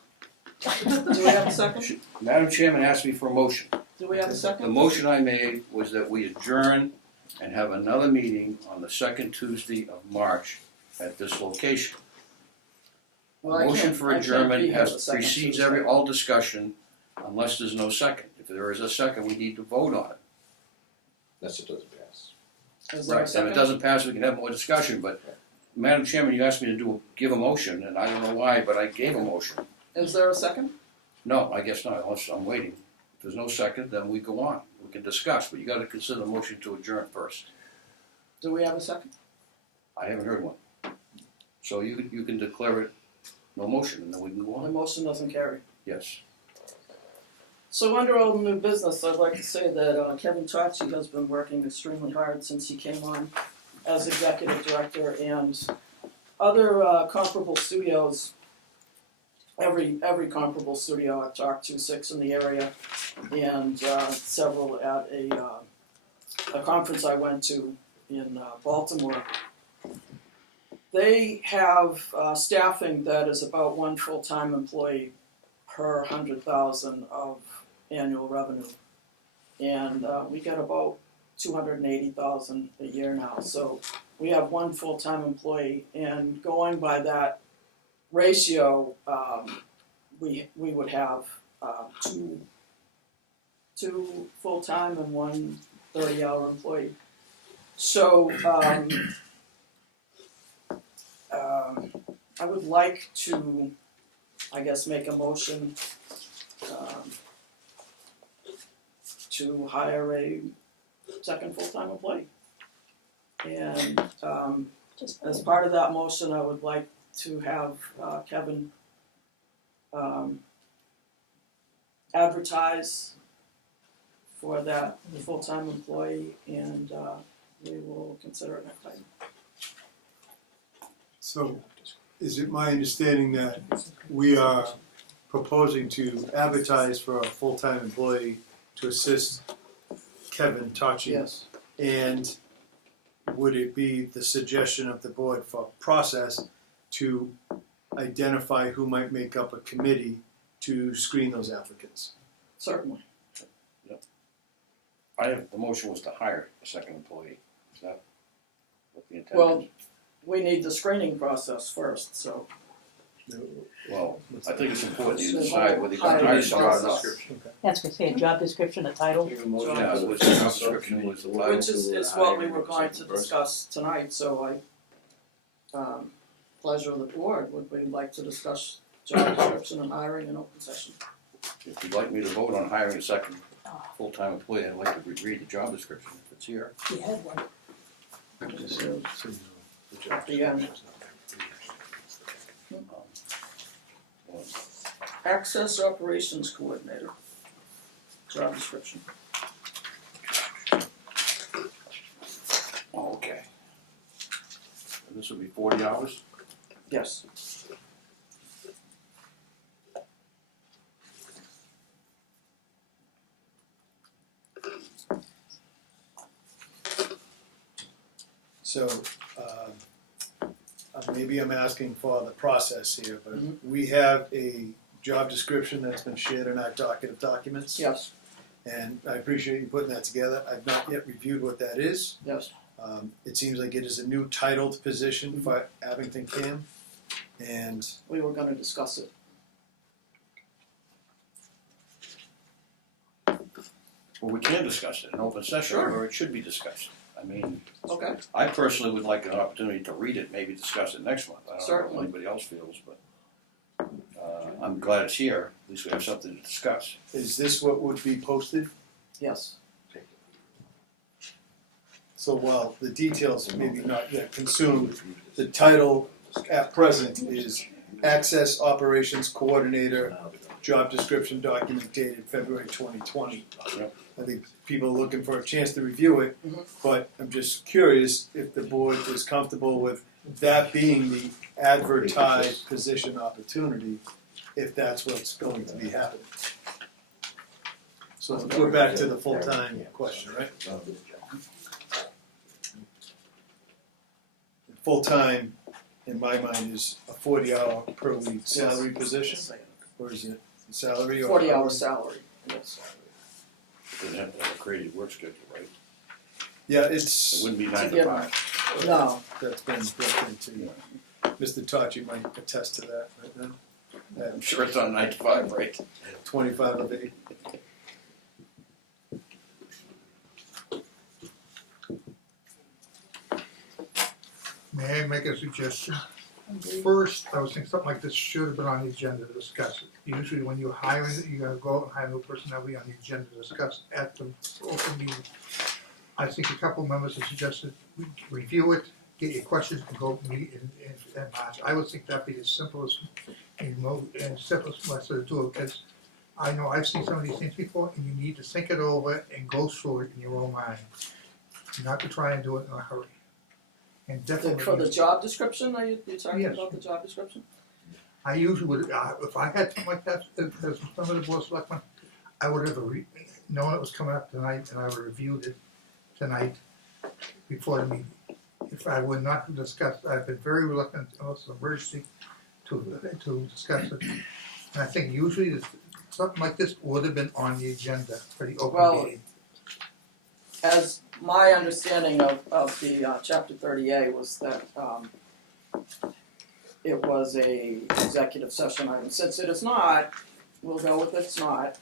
Do we have a second? Madam Chairman asked me for a motion. Do we have a The second? motion I made was that we adjourn and have another meeting on the second Tuesday of March at this location. Well, I Motion can't- for I can't adjournment be here the has second precedes Tuesday. all discussion unless there's no second. If there is a second, we need to vote on it. Unless it doesn't pass. Is there a Right, if it second? doesn't pass, we can have more discussion, but Madam Chairman, you asked me to give a motion, and I don't know why, but I gave a motion. Is there a second? No, I guess not, unless I'm waiting. If there's no second, then we go on. We can discuss, but you gotta consider the motion to adjourn first. Do we have a second? I haven't heard one. So you can declare it no motion, and then we can go The on. motion doesn't carry. Yes. So under old new business, I'd like to say that Kevin Tachi has been working extremely hard since he came on as executive director, and other comparable studios, every comparable studio I've talked to, 6 in the area, and several at a conference I went to in Baltimore. They have staffing that is about 1 full-time employee per 100,000 of annual revenue, and we get about 280,000 a year now. So we have 1 full-time employee, and going by that ratio, we would have two full-time and 1 30-hour employee. So I would like to, I guess, make a motion to hire a second full-time employee. And as part of that motion, I would like to have Kevin advertise for that full-time employee, and we will consider it next time. So, is it my understanding that we are proposing to advertise for a full-time employee to assist Kevin Tachi? Yes. And would it be the suggestion of the board for process to identify who might make up a committee to screen those applicants? Certainly. The motion was to hire a second employee. Is that what the intent is? Well, we need the screening process first, so. Well, I think it's important you decide whether you're gonna hire Hiring someone or not. process. that's gonna say a job description, a title. Yeah, the job description was the title. Which is what we were going to discuss tonight, so pleasure of the board, would we like to discuss job description and hiring in open session? If you'd like me to vote on hiring a second full-time employee, I'd like to read the job description if it's here. We had one. Just so you know, the job At the end. description's not there. Access Operations Coordinator, job description. Okay. And this will be 40 hours? Yes. So, maybe I'm asking for the process here, but we have a job description that's been shared in our docket of documents. Yes. And I appreciate you putting that together. I've not yet reviewed what that is. Yes. It seems like it is a new titled position for Abington CAM, and We were gonna discuss it. Well, we can discuss it in open session, Sure. or it should be discussed. I mean, Okay. I personally would like an opportunity to read it, maybe discuss it next month. I don't know Certainly. how anybody else feels, but I'm glad it's here. At least we have something to discuss. is this what would be posted? Yes. So while the details maybe not yet consumed, the title at present is Access Operations Coordinator, job description document dated February 2020. Yep. I think people are looking for a chance to review it, Mhm. but I'm just curious if the board is comfortable with that being the advertised position opportunity, if that's what's going to be happening. So we're back to the full-time question, right? Full-time, in my mind, is a 40-hour per week salary position, or is it salary or 40-hour hours? salary, yes. Doesn't have to have a crazy work schedule, right? Yeah, It it's, wouldn't be 9 to give- 5. No, that's been built into, Mr. Tachi might attest to that right now. I'm sure it's on 9 to 5, right? 25 of 8. May I make a suggestion? First, I was thinking something like this should have been on the agenda to discuss it. Usually when you're hiring, you gotta go out and hire a new person, that'll be on the agenda to discuss at the open meeting. I think a couple members have suggested we review it, get your questions, and go meet in March. I would think that'd be the simplest and simplest method to do it, because I know I've seen some of these things before, and you need to think it over and go through it in your own mind. Not to try and do it in a hurry. And definitely. for the job description, are you talking Yes. about the job description? I usually would, if I had something like that, as some of the board of selectmen, I would have known it was coming up tonight, and I would have reviewed it tonight before the meeting. If I would not have discussed, I've been very reluctant, unless it's an emergency, to discuss it. And I think usually something like this would have been on the agenda for the Well, open meeting. As my understanding of the chapter 30A was that it was a executive session item. Since it is not, we'll go with it's not.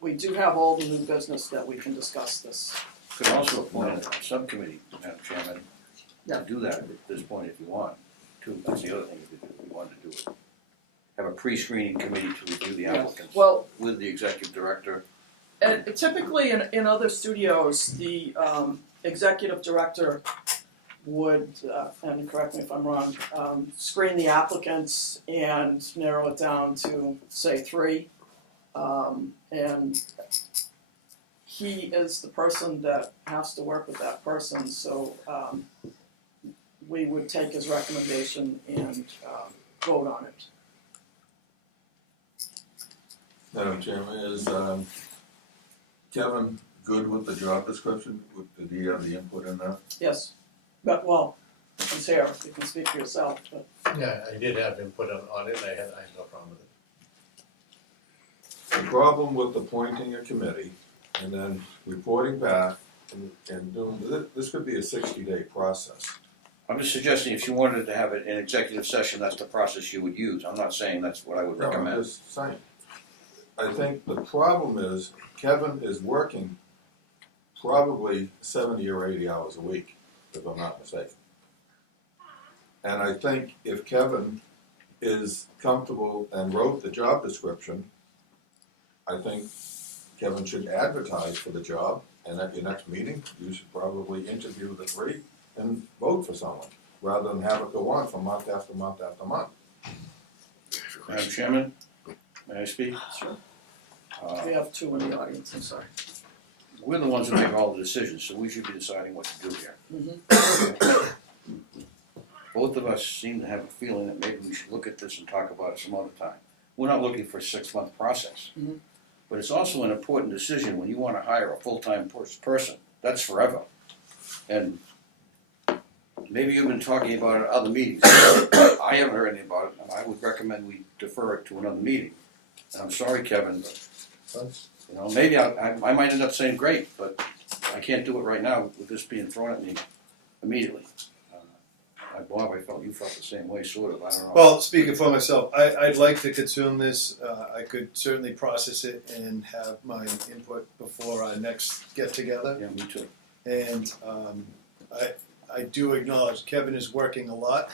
We do have all the new business that we can discuss this. Could also appoint a subcommittee, Madam Chairman, Yeah. to do that at this point if you want. Too, that's the other thing if you wanted to do it. Have a pre-screening committee to review the applicants Well, with the executive director. and typically in other studios, the executive director would, and correct me if I'm wrong, screen the applicants and narrow it down to, say, 3. And he is the person that has to work with that person, so we would take his recommendation and vote on it. Madam Chairman, is Kevin good with the job description? Did he have the input in that? Yes, but, well, he's here, you can speak for yourself, but. Yeah, I did have input on it, and I had no problem with it. The problem with appointing a committee and then reporting back and doing, this could be a 60-day process. I'm just suggesting if you wanted to have it in executive session, that's the process you would use. I'm not saying that's what I would No, I'm recommend. just saying. I think the problem is Kevin is working probably 70 or 80 hours a week, if I'm not mistaken. And I think if Kevin is comfortable and wrote the job description, I think Kevin should advertise for the job, and at your next meeting, you should probably interview the 3 and vote for someone, rather than have it go on for month after month after month. Madam Chairman, may I speak? Sure. We have 2 in the audience, I'm sorry. We're the ones that make all the decisions, so we should be deciding what to do here. Mm-hmm. Both of us seem to have a feeling that maybe we should look at this and talk about it some other time. We're not looking for a 6-month process. Mhm. But it's also an important decision when you want to hire a full-time person. That's forever. And maybe you've been talking about it at other meetings. I haven't heard anything about it, and I would recommend we defer it to another meeting. And I'm sorry, Kevin, but maybe I might end up saying great, but I can't do it right now with this being thrown at me immediately. Bob, I felt you felt the same way, sort of. I don't know. Well, speaking for myself, I'd like to consume this. I could certainly process it and have my input before our next get-together. Yeah, me too. And I do acknowledge Kevin is working a lot.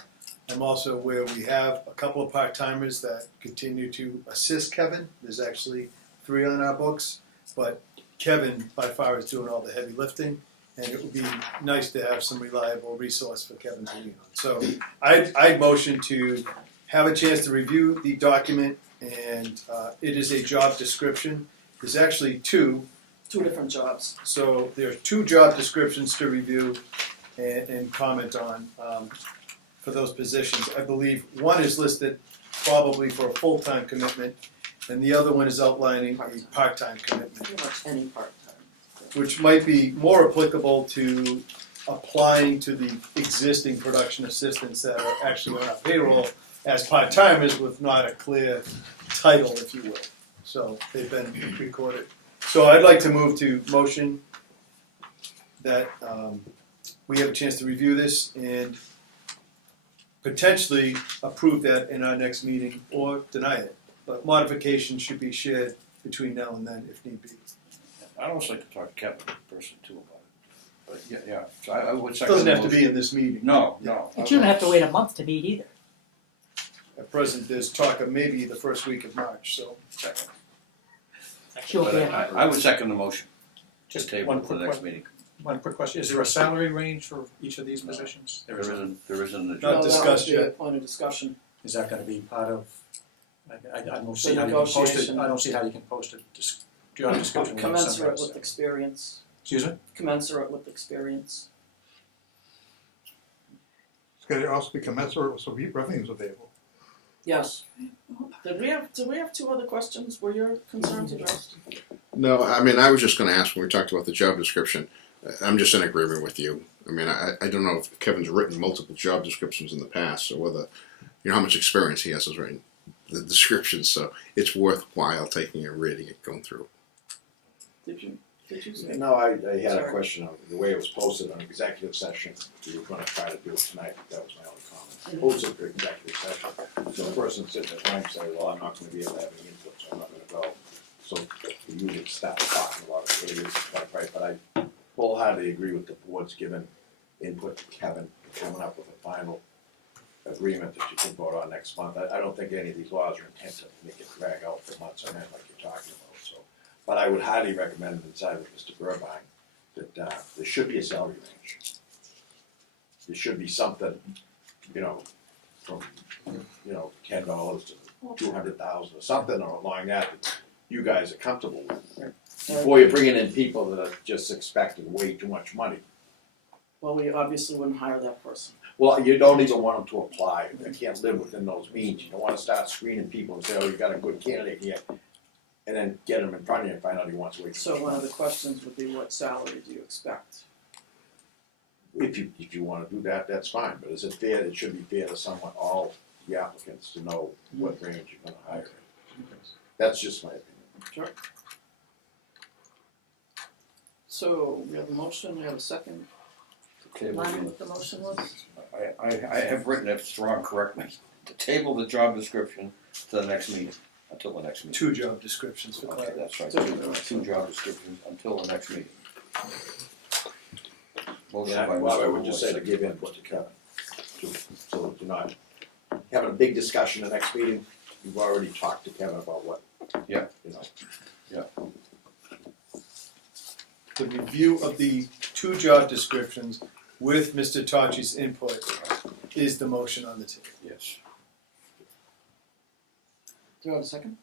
I'm also aware we have a couple of part-timers that continue to assist Kevin. There's actually 3 on our books, but Kevin by far is doing all the heavy lifting. And it would be nice to have some reliable resource for Kevin to lean on. So I'd motion to have a chance to review the document, and it is a job description. There's actually 2. 2 different jobs. So there are 2 job descriptions to review. and comment on for those positions. I believe one is listed probably for a full-time commitment, and the other one is outlining a part-time commitment, Pretty much any part-time. which might be more applicable to applying to the existing production assistants that are actually on our payroll as part-timers with not a clear title, if you will. So they've been recorded. So I'd like to move to motion that we have a chance to review this and potentially approve that in our next meeting or deny it. But modifications should be shared between now and then if need be. I'd also like to talk to Kevin in person too about it. But yeah, so I would It second doesn't the have to be motion. in this meeting. No. You shouldn't have to wait a month to meet either. At present, there's talk of maybe the first week of March, so. Second. She'll But be, I would second the motion. Just Table one for the quick next que- meeting. one quick question, is there a salary range for each of these positions? There isn't the Not job. discussed That would be a yet. point of discussion. Is that gonna be part of, I don't The see how you can post it, negotiation. I don't see how you can post a job description without some Commensurate kind with of- experience. Excuse me? Commensurate with experience. It's gotta also be commensurate with some revenues available. Yes. Did we have two other questions? Were your concerns addressed? No, I mean, I was just going to ask when we talked about the job description. I'm just in agreement with you. I mean, I don't know if Kevin's written multiple job descriptions in the past, or whether, you know, how much experience he has as writing the descriptions. So it's worthwhile taking it, reading it, going through. Did you say? No, I had Sorry. a question on the way it was posted on executive session. We were gonna try to do it tonight, but that was my only comment. Posted for executive session. So the person sitting at home say, well, I'm not gonna be able to have any input, so I'm not gonna go. So we usually start talking about it, really is quite right, but I wholeheartedly agree with the board's given input to Kevin, coming up with a final agreement that you can vote on next month. I don't think any of these laws are intended to make it drag out for months on end like you're talking about, so. But I would highly recommend, inside with Mr. Burbine, that there should be a salary range. There should be something, you know, from, you know, $10 to 200,000 or something along that you guys are comfortable with. Before you're bringing in people that are just expecting way too much money. Well, we obviously wouldn't hire that person. Well, you don't even want them to apply, if they can't live within those means. You don't wanna start screening people and say, oh, you got a good candidate here, and then get them in front of you and find out he wants way too So much one of money. the questions would be, what salary do you expect? If you wanna do that, that's fine, but is it fair, it should be fair to someone, all the applicants to know what range you're gonna hire. That's just my opinion. Sure. So we have a motion, we have a second. Table Line the- what the motion was? I have written, if it's wrong, correct me, to table the job description to the next meeting, until the next meeting. Two job descriptions for Okay, clarity. that's right, two job descriptions until the next meeting. Motion Yeah, by well, I Mr. would just say to Lewis. give input to Kevin, so that you're not having a big discussion the next meeting. You've already talked to Kevin about what, Yeah. you know. The review of the two job descriptions with Mr. Tachi's input is the motion on the table. Yes. Do you have a second?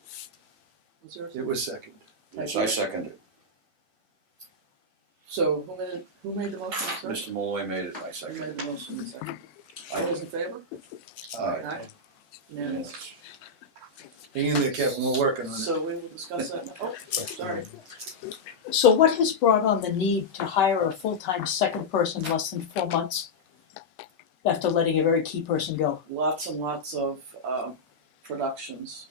Was there a It second? was second. Yes, I second it. So who made the motion, sir? Mr. Malloy made it, I Who second made it. the motion, and second? All those in favor? Aye. Unanimous. Yes. Hang in there, Kevin, we're working on it. So we will discuss that now. Oh, sorry. so what has brought on the need to hire a full-time second person less than 4 months after letting a very key person go? Lots and lots of productions.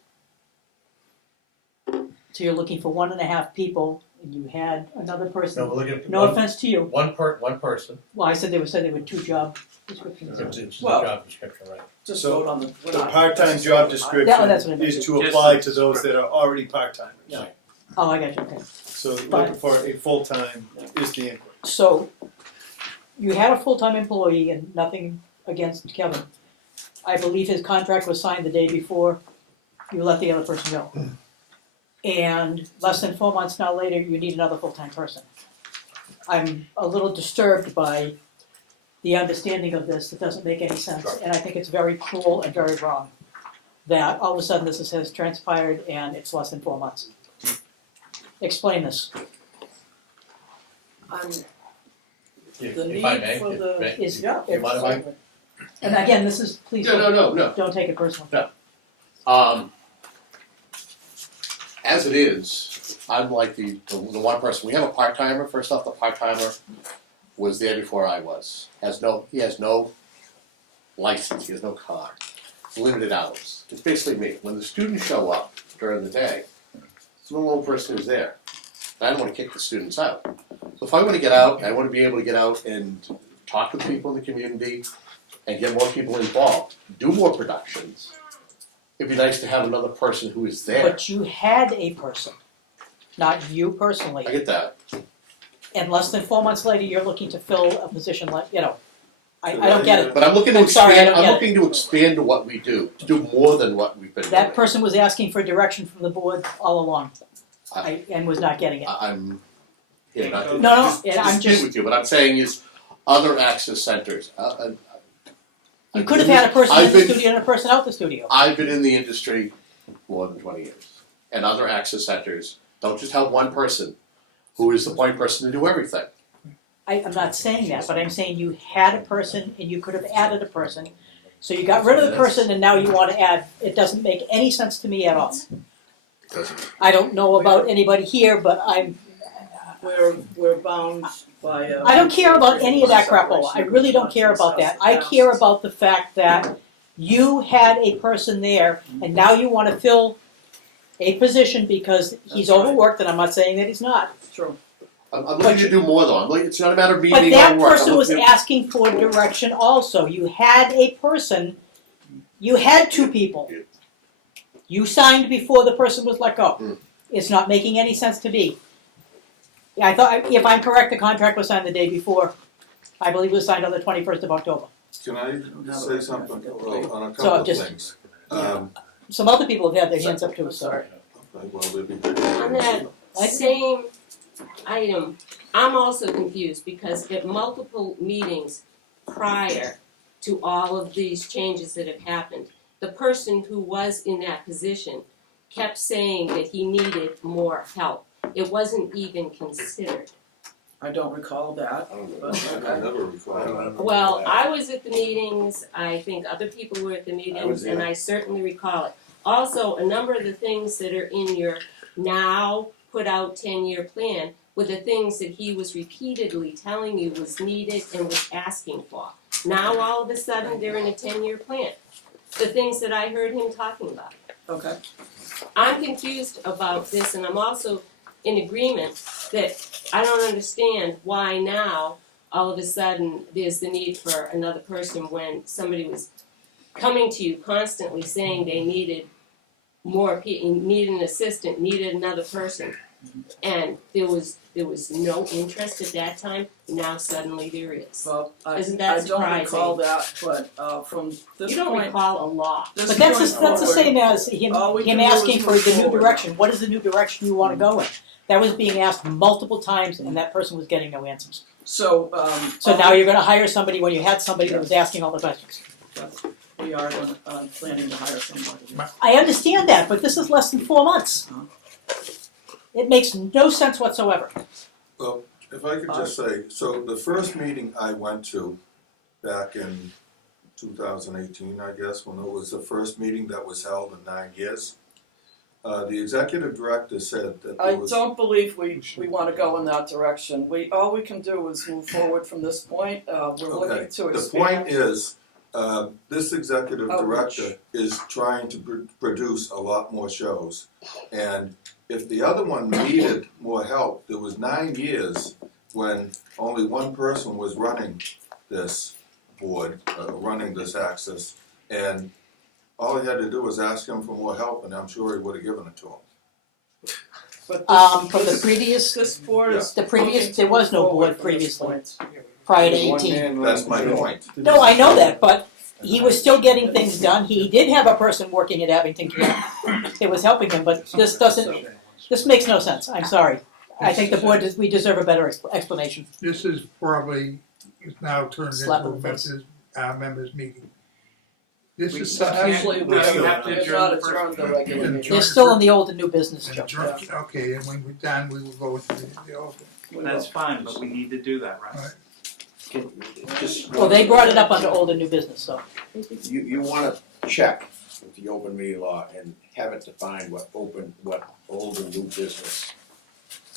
So you're looking for 1.5 people, and you had another person. No, we're looking at No offense to you. one person, Well, I said they were 2 job descriptions. it's a Well- job description, right? Just So, vote on the. we're The not part-time necessarily job description Yeah, that's what I meant. is to Just- apply to those that are already part-timers. Yeah. Oh, I got you, okay. So looking for a full-time is the input. So, you had a full-time employee, and nothing against Kevin. I believe his contract was signed the day before you let the other person go. And less than 4 months now later, you need another full-time person. I'm a little disturbed by the understanding of this. It doesn't make any sense, and I think it's very cruel and very wrong that all of a sudden this has transpired and it's less than 4 months. Explain this. The If I need may, for the- may- Is, Yeah. you mind if I? and again, this is, please No. don't take it personally. As it is, I'm like the one person, we have a part-timer, first off, the part-timer was there before I was. He has no license, he has no car, limited hours. It's basically me. When the students show up during the day, it's the lone person who's there. And I don't wanna kick the students out. So if I wanna get out, I wanna be able to get out and talk with people in the community and get more people involved, do more productions. It'd be nice to have another person who is there. But you had a person, not you I personally, get that. and less than 4 months later, you're looking to fill a position like, I don't get it. But I'm looking to I'm sorry, I expand, don't I'm get it. looking to expand to what we do, to do more than what we've been doing. That person was asking for direction from the board all along, and was not getting it. I'm here not to No, and I'm dispute just- with you, but I'm saying is other access centers. You could have had a person in I've the been- studio and a person out the studio. I've been in the industry more than 20 years, and other access centers don't just have one person who is the point person to do everything. I'm not saying that, but I'm saying you had a person and you could have added a person. So you got rid of the person and now you want to add, it doesn't make any sense to me at all. I don't know about anybody here, but We're bound by. I don't care about any of that crapola. I really don't care about that. I care about the fact that you had a person there and now you want to fill a position because he's That's right. overworked, and I'm not saying that he's not. True. I'm looking to do more though. It's not a matter of me But being that overworked. person was asking for direction also. You had a person, you had two people. You signed before the person was let go. It's not making any sense to me. I thought, if I'm correct, the contract was signed the day before. I believe it was signed on the 21st of October. Can I say something on a So couple I'm of just- things? Some other people have had their hands up too, so. Okay, well, they'd be On that same item, I'm also confused because at multiple meetings prior to all of these changes that have happened, the person who was in that position kept saying that he needed more help. It wasn't even considered. I don't recall that. I never recall. Well, I was at the meetings, I think other people were at the meetings, and I certainly recall it. Also, a number of the things that are in your now put out 10-year plan were the things that he was repeatedly telling you was needed and was asking for. Now, all of a sudden, they're in a 10-year plan. The things that I heard him talking about. Okay. I'm confused about this, and I'm also in agreement that I don't understand why now, all of a sudden, there's the need for another person when somebody was coming to you constantly saying they needed needed an assistant, needed another person. And there was no interest at that time, now suddenly there is. Well, Isn't that I don't surprising? recall that, but from this You don't point. recall a lot. this But that's point the forward, same as him all we can do asking is for move the new forward. direction. What is the new direction you want to go in? That was being asked multiple times and that person was getting no answers. So, So now you're gonna hire somebody when you had somebody that was asking all the questions. we are planning to hire somebody. I understand that, but this is less than 4 months. It makes no sense whatsoever. Well, if I could just say, so the first meeting I went to back in 2018, I guess, when it was the first meeting that was held in 9 years, the executive director said that I there was. don't believe we want to go in that direction. All we can do is move forward from this point. We're looking to expand. The point is, this executive Outreach. director is trying to produce a lot more shows. And if the other one needed more help, there was 9 years when only one person was running this board, running this access. And all he had to do was ask him for more help, and I'm sure he would have given it to him. But From the previous, this board is the previous, looking there was to no move forward board from this previously, point. prior to 18. That's my point. No, I know that, but he was still getting things done. He did have a person working at Abington Camp that was helping him, but this makes no sense. I'm sorry. I think the board, we deserve a better explanation. This is probably, it's now turned Slap into in the face. members meeting. This is Actually, we You have have to not adjourn the adjourned the first regular meeting. meeting. They're still in the old and new business, Joe. Okay, and when we're done, we will go into the open. We That's will. fine, but we need to do that, right? Right. just. Well, they brought it up under old and new business, so. You wanna check with the open meeting law and have it define what old and new business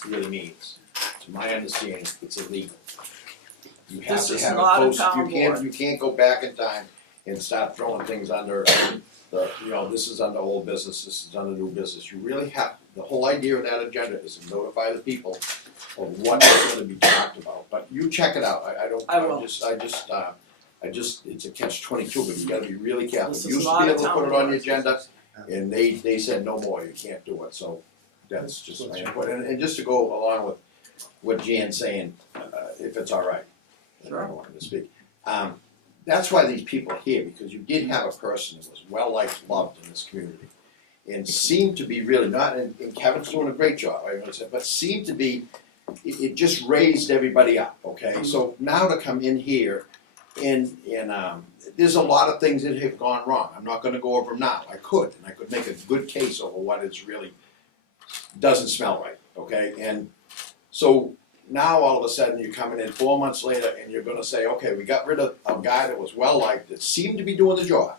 really means. To my understanding, it's illegal. You have This to is have not a post, town board. you can't go back in time and start throwing things under this is under old business, this is under new business. You really have, the whole idea of that agenda is to notify the people of what is gonna be talked about. But you check it out, I will. it's a catch-22, but you gotta be really careful. This You is used to not be a able to town put it on the board. agenda, and they said no more, you can't do it, so that's just my input. And just to go along with what Jan's saying, if it's all right, and I wanted to speak. That's why these people are here, because you did have a person that was well-liked, loved in this community, and seemed to be really not, and Kevin's doing a great job, I would say, but seemed to be, it just raised everybody up, okay? So now to come in here, and there's a lot of things that have gone wrong. I'm not gonna go over them now. I could make a good case over what is really doesn't smell right, okay? And so now all of a sudden you're coming in 4 months later and you're gonna say, okay, we got rid of a guy that was well liked, that seemed to be doing the job.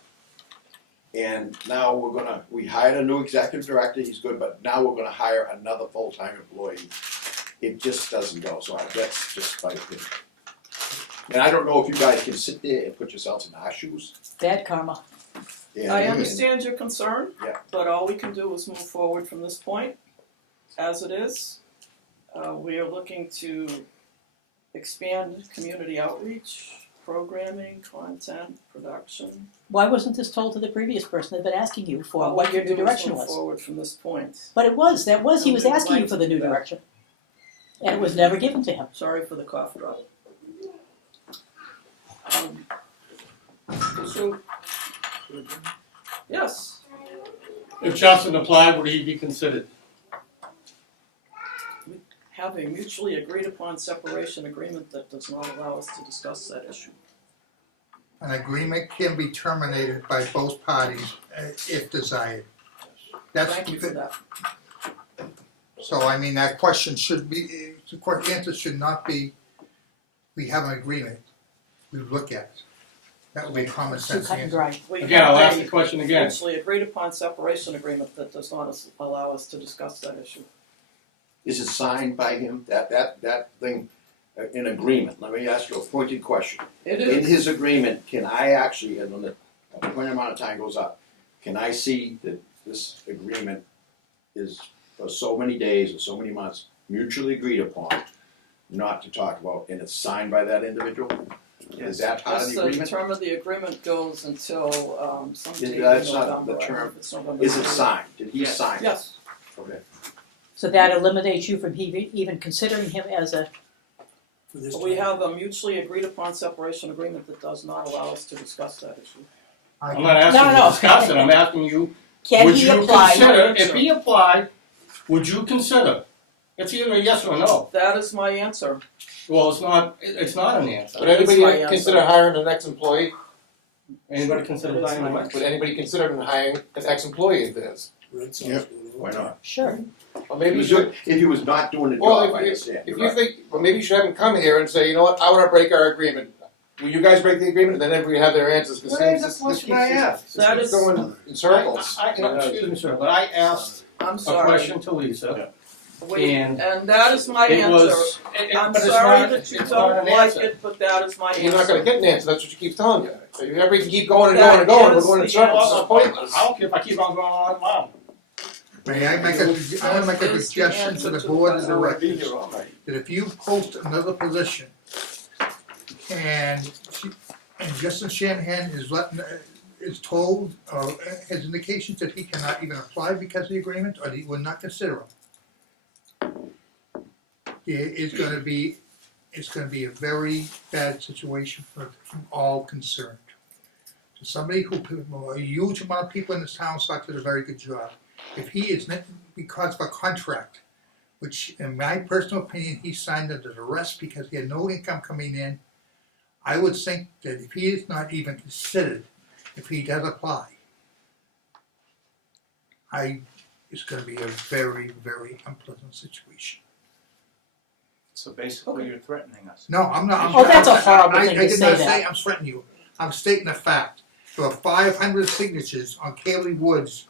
And now we hired a new executive director, he's good, but now we're gonna hire another full-time employee. It just doesn't go, so that's just my opinion. And I don't know if you guys can sit there and put yourselves in our shoes. Bad karma. I understand your concern, Yeah. but all we can do is move forward from this point, as it is. We are looking to expand community outreach, programming, content, production. Why wasn't this told to the previous person that had been asking you for what your new direction Move was? forward from this point. But he was asking you for the new Yeah. direction. And it was never given to him. Sorry for the cough drop. So, yes, If Justin applied, would he be considered? have a mutually agreed upon separation agreement that does not allow us to discuss that issue. An agreement can be terminated by both parties if desired. That's Thank you for that. So I mean, that question should be, the correct answer should not be, we have an agreement, we look at it. That would be a common Too sense cut and answer. dry. We Again, I'll have ask a the question again. mutually agreed upon separation agreement that does not allow us to discuss that issue. Is it signed by him, that thing, in agreement? Let me ask you a pointed question. It In is. his agreement, can I actually, and when the appointed amount of time goes up, can I see that this agreement is for so many days or so many months mutually agreed upon, not to talk about, and it's signed by that individual? Is that part of Yes, the the agreement? term of the agreement goes until some date in That's not November. the I don't know term. if it's November. Is it signed? Did he Yes. sign it? Yes. Okay. So that eliminates you from even considering him as a, We have a mutually agreed upon separation agreement that does not allow us to discuss that issue. I'm not asking you No. to discuss it, I'm asking you, can would he you apply? consider, if he applied, would you consider? It's either a yes or no. That is my answer. Well, it's not an answer. Would That's my anybody answer. consider hiring an ex-employee? Anybody consider That is hiring my what? answer. Would anybody consider hiring an ex-employee of theirs? Why not? Sure. Or If maybe he you was should, if he was not doing the well, job, I if understand. you You're right. think, well, maybe you should have him come here and say, you know what, I wanna break our agreement. Will you guys break the agreement? And then everybody have their answers, cause this keeps That is- going in circles. No, excuse me, sir, but I asked I'm a sorry. question to Lisa, And that is my it answer. was, I'm but it's sorry not, that you it's not don't an like answer. it, but that is my answer. You're not gonna get an answer, that's what you keep telling you. If everybody can keep going and That going and going, we're is going in the circles, answer. it's pointless. I don't care if I keep on going on, wow. May I make I wanna make a That is the suggestion answer to the to board of the directors, You're all right. that if you post another position, and Justin Shanahan is told, or has indications that he cannot even apply because of the agreement, or he will not consider him. It's gonna be a very bad situation from all concerned. To somebody who, a huge amount of people in this town thought did a very good job. If he is not, because of a contract, which in my personal opinion, he signed under duress because he had no income coming in, I would think that if he is not even considered, if he does apply, it's gonna be a very, very unpleasant situation. So basically, you're threatening us. No, I'm not. Oh, that's a horrible thing to I did say not that. say I'm threatening you. I'm stating a fact. There were 500 signatures on Kaylee Woods.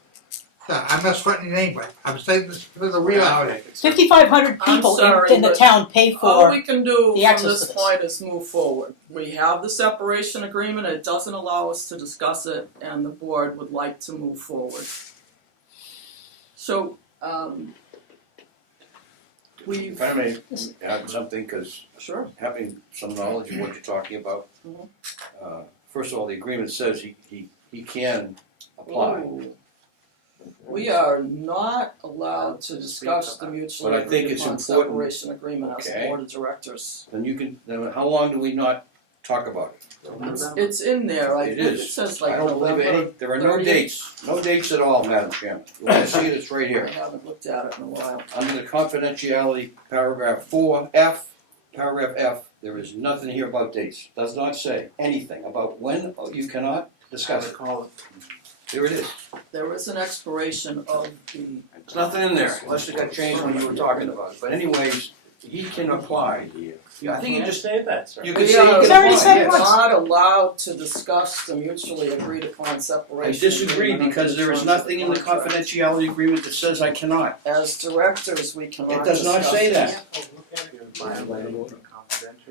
I'm not threatening anybody. I'm saying this for the reality. 5,500 I'm people sorry, in the but town pay All for we can do the from access this to this. point is move forward. We have the separation agreement, it doesn't allow us to discuss it, and the board would like to move forward. So, we've, If I may add something, because sure, having some knowledge of what you're talking about, Mhm. first of all, the agreement says he can apply. Ooh. We are not allowed to discuss the mutually But I think agreed it's upon important- separation agreement as a Okay. board of directors. Then how long do we not talk about it? It's in there, I It think it is. says like I don't believe November any, there are no 30th. no dates at all, Madam Chairman. You want to see it, it's right I here. haven't looked at it in a while. Under the confidentiality, paragraph 4F, paragraph F, there is nothing here about dates. Does not say anything about when you cannot discuss it. Here it is. There is an expiration of the, There's nothing in there, unless it got changed when you were talking about it. But anyways, he can apply. Yeah, I think you just, say that, sir. you could We say he are can already apply, said yes. once. not allowed to discuss the mutually agreed upon I separation. disagree agreement because under there is terms of nothing in the contract. confidentiality agreement that says I cannot. As directors, we cannot It does not discuss say it. that.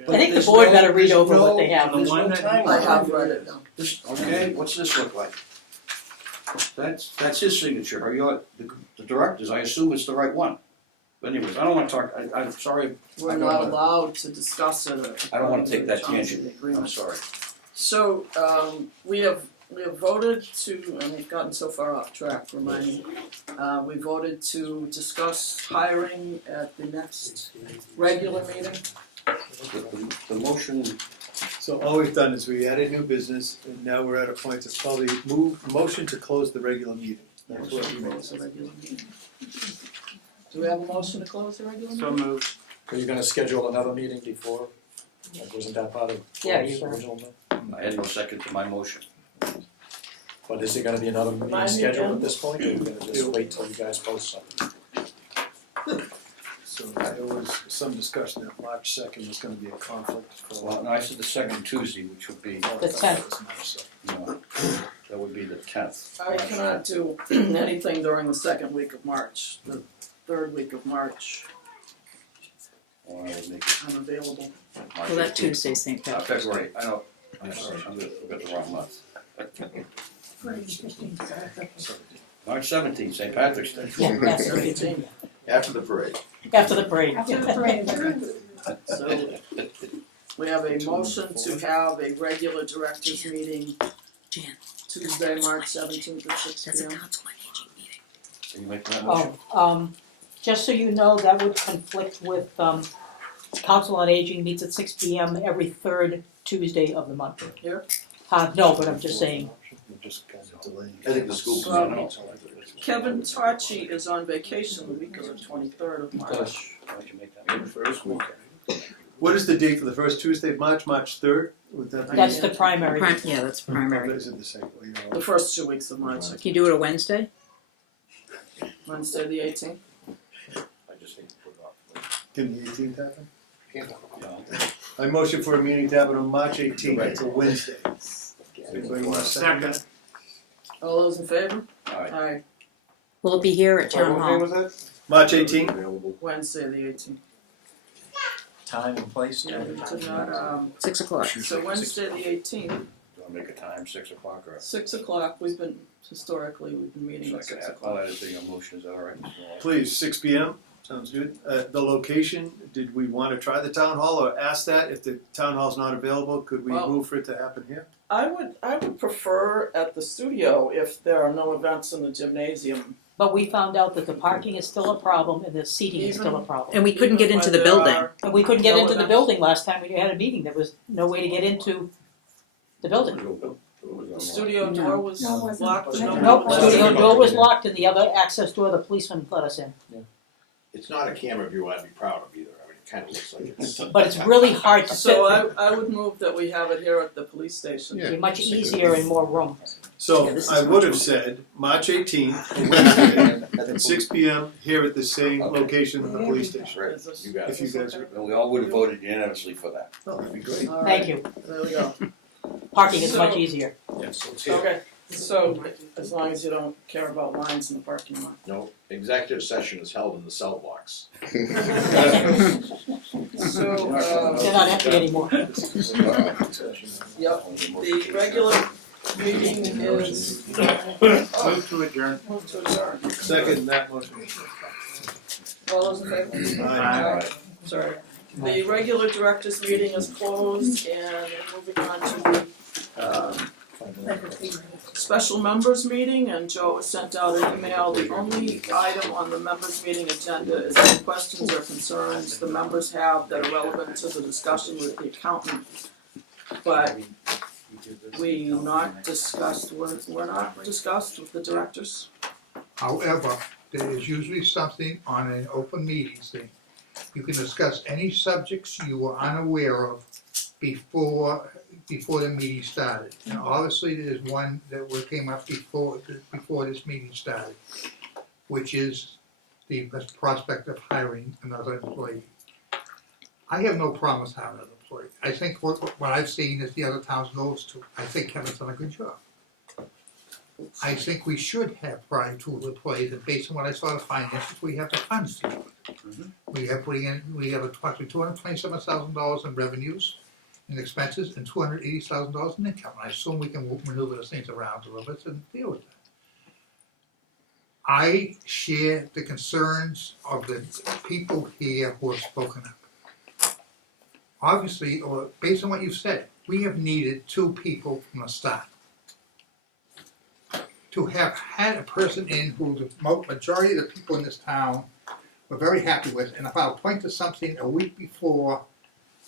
I think the board better read over what they have. There's no time. I have read it now. Okay, what's this look like? That's his signature, or the director's, I assume it's the right one. But anyways, I don't wanna talk, I'm sorry, We're I don't not wanna- allowed to discuss it. I don't wanna take according that to the terms of tangent, the I'm agreement. sorry. So, we have voted to, and we've gotten so far off track, remind me. We voted to discuss hiring at the next regular meeting. The motion, So all we've done is we added new business, and now we're at a point to probably motion to close the regular meeting. That's what we made. Close the regular meeting. Do we have a motion to close the regular So meeting? moved. Are you gonna schedule another meeting before? Like, wasn't that part of Yeah, the you were. original thing? I had no second to my motion. But is there gonna be another meeting Remind me scheduled again? at this point, or are you gonna just wait till you guys post something? So there was some discussion that March 2nd was gonna be a conflict for a Well, while. no, I said the second Tuesday, which would be, The 10th. no, that would be the 10th. I cannot do anything during the second week of March. The third week of March, Or I would make it I'm available. March Well, that 18th. Tuesday's St. Patrick's Day. February, I know, I'm sorry, I got the wrong month. March 17th, St. Patrick's Day. Yeah, that's the 15th. After the parade. After the parade. After the parade. So, we have a motion to have a regular directors meeting Jan. Tuesday, March 17th at 6 That's a p.m. council on aging meeting. Can you make that motion? Just so you know, that would conflict with, Council on Aging meets at 6 p.m. every third Tuesday of the month. Here? No, but I'm just saying, Just kind of delaying. I think the school. Kevin Tachi is on vacation the week of the 23rd of March. Why don't you make that motion? First week. What is the date for the first Tuesday of March? March 3rd? Would that be? that's the primary. Yeah, that's primary. Is it the same? Well, you know, The first 2 weeks of March, Can you do it a Wednesday? Wednesday the 18th. I just need to put it off. Can the 18th happen? No. I motion for a meeting to happen on March 18th. It's a Wednesday. Anybody want a second? Second. All those in favor? All right. Aye. Will it be here at Town What day Hall? was that? March 18th? Available. Wednesday the 18th. Time and place? Yeah, we did not, 6 o'clock. so Wednesday the 18th, Do you want to make a time, 6 o'clock or? 6 o'clock, we've been meeting So I at can 6 add, o'clock. I'll add it to your motion, is that all right? Please, 6 p.m. Sounds good. The location, did we want to try the town hall or ask that? If the town hall's not available, could we Well- move for it to happen here? I would prefer at the studio if there are no events in the gymnasium. But we found out that the parking is still a problem and the seating is still a problem. And we couldn't get Even into when the there building. are- And we couldn't get No into the events. building last time we had a meeting, there was no way to get into the building. The studio door was No, it wasn't. locked and no Nope, one studio was- door was locked and the other access door, the policeman let us in. It's not a camera view I'd be proud of either. I mean, it kind of looks like it's. But it's really hard to So fit, I would move that we have it here at the police station. it'd be much easier and more room. So Yeah, this is I would much have said March 18th, Wednesday, at 6 p.m. here at the same Okay. location in the police station. Great. Is this- You got If it. you guys are, And we all would have voted unanimously for that. oh, that'd be great. All Thank right, you. there we go. Parking is So- much easier. Yes, so it's here. Okay, so as long as you don't care about lines in the parking lot. No, executive session is held in the cell blocks. So, They're not empty anymore. yep, the regular meeting is. Move to adjourn. Move to adjourn. Second that motion. All those in favor? Aye. Sorry. The regular directors meeting is closed and moving on to the special members meeting, and Joe has sent out an email. The only item on the members meeting agenda is any questions or concerns the members have that are relevant to the discussion with the accountant. But we're not discussed with the directors. However, there is usually something on an open meeting thing. You can discuss any subjects you were unaware of before the meeting started. And obviously, there's one that came up before this meeting started, which is the prospect of hiring another employee. I have no problem with hiring another employee. I think what I've seen is the other towns goes to. I think Kevin's done a good job. I think we should have probably two employees, and based on what I saw the finances, we have the funds to do it. We have approximately $227,000 in revenues and expenses and $280,000 in income. I assume we can maneuver those things around a little bit and deal with that. I share the concerns of the people here who have spoken up. Obviously, or based on what you've said, we have needed two people from the start. To have had a person in who the majority of the people in this town were very happy with, and if I'll point to something a week before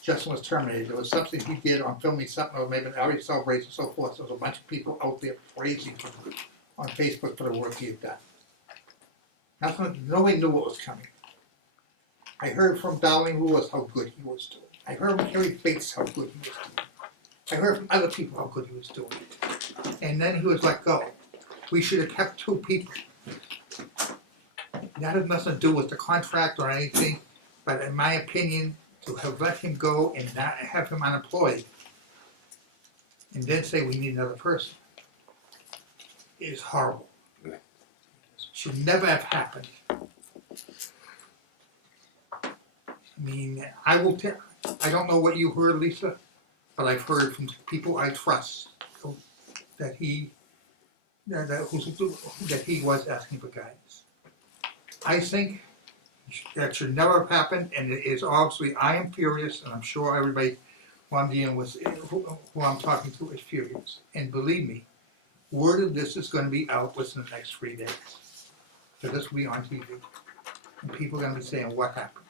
Justin was terminated, there was something he did on filming something, or maybe an outing celebration and so forth, there was a bunch of people out there praising him on Facebook for the work he had done. Nobody knew what was coming. I heard from Darlene Lewis how good he was doing. I heard from Harry Bates how good he was doing. I heard from other people how good he was doing. And then he was let go. We should have kept two people. That has nothing to do with the contract or anything, but in my opinion, to have let him go and not have him unemployed, and then say we need another person, is horrible. Should never have happened. I mean, I don't know what you heard, Lisa, but I've heard from people I trust that he was asking for guidance. I think that should never have happened, and it is obviously, I am furious, and I'm sure everybody who I'm dealing with, who I'm talking to is furious. And believe me, word of this is gonna be out within the next 3 days. So this will be on TV. And people are gonna be saying, what happened?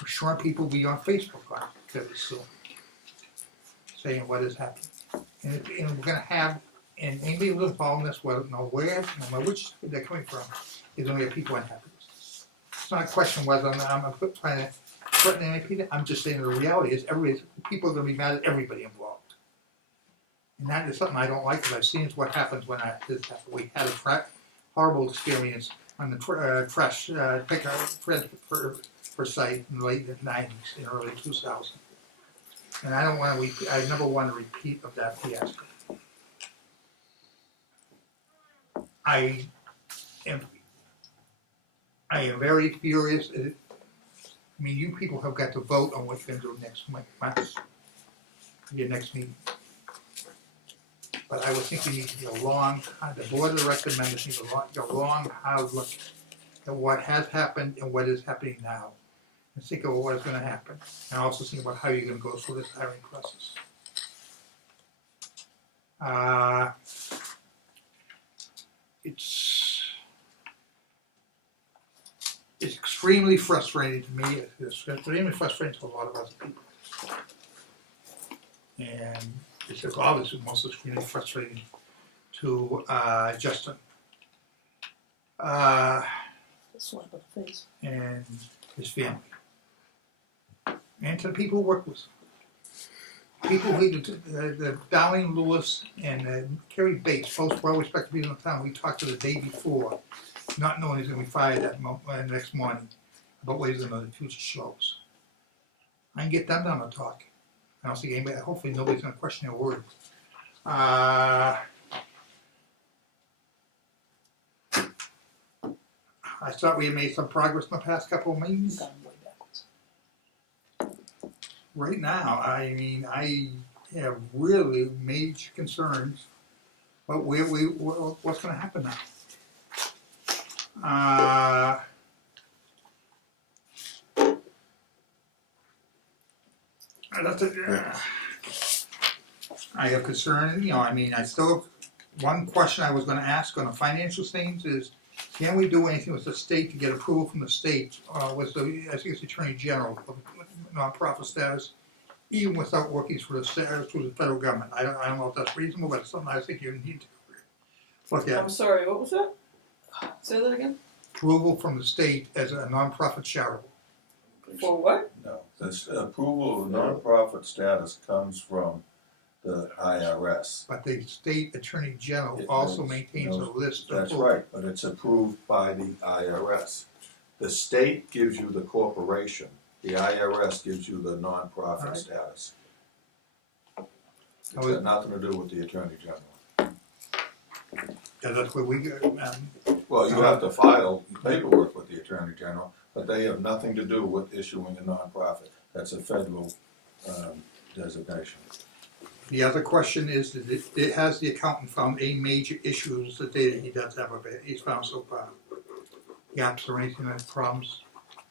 I'm sure people will be on Facebook on it very soon, saying what is happening. And we're gonna have, and anybody who's involved in this, well, no matter which they're coming from, is gonna get people unhappy with this. It's not a question whether I'm trying to threaten anybody, I'm just saying the reality is people are gonna be mad at everybody involved. And that is something I don't like, because I've seen what happens when this happened. We had a horrible experience on the trash pickup for site in the late 90s and early 2000s. And I never want a repeat of that fiasco. I am very furious. I mean, you people have got to vote on what you're going to do next month, your next meeting. But I would think we need to be the board of directors members need a long, hard look at what has happened and what is happening now. And think about what is going to happen. And also think about how you're going to go through this hiring process. It's extremely frustrating to me. It's extremely frustrating to a lot of other people. And it's obviously most extremely frustrating to Justin. Slap in the face. And his family. And to the people who work with him. People who, the Darlene Lewis and Kerry Bates, both well-respected people in the town, we talked to the day before. not knowing he's gonna be fired next morning, about what he's gonna do in future shows. I can get them down to talk. I don't see anybody, hopefully nobody's gonna question their word. I thought we had made some progress in the past couple of meetings. Right now, I mean, I have really major concerns about what's gonna happen now. I have concern, you know, I mean, I still, one question I was gonna ask on the financial things is, can we do anything with the state to get approval from the state, with the, I think it's the Attorney General, for nonprofit status, even without working through the federal government? I don't know if that's reasonable, but it's something I think you need to look at. I'm sorry, what was that? Say that again? Approval from the state as a nonprofit charitable. For what? No, this approval of nonprofit status comes from the IRS. But the state attorney general It also knows- maintains a knows- list of. That's right, but it's approved by the IRS. The state gives you the corporation, the IRS gives you the nonprofit Right. status. It's How is- got nothing to do with the Attorney General. Yeah, that's where we go, Well, you have to file paperwork with the Attorney General, but they have nothing to do with issuing a nonprofit. That's a federal designation. The other question is, has the accountant found any major issues that he does have he's found so far? Gaps or anything, like problems?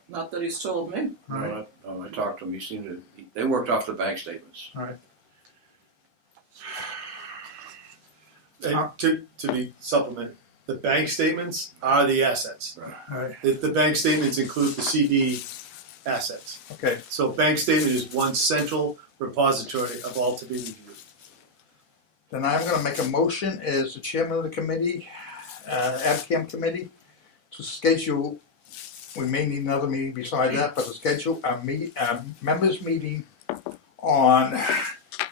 Not that he's told me. All right. I talked to him, he seemed to, they worked off the bank statements. All right. And to be supplement, the bank statements are the assets. All right. The bank statements include the CD assets. Okay. So bank statement is one central repository of all to be reviewed. Then I'm gonna make a motion as the chairman of the committee, ABCAM committee, to schedule, we may need another meeting beside that, but to schedule a members meeting on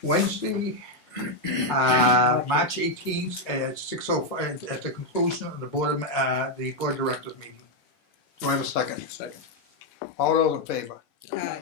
Wednesday, March 18th at 6:05, at the conclusion of the board of directors meeting. Do I have a second? Second. All those in favor? Aye.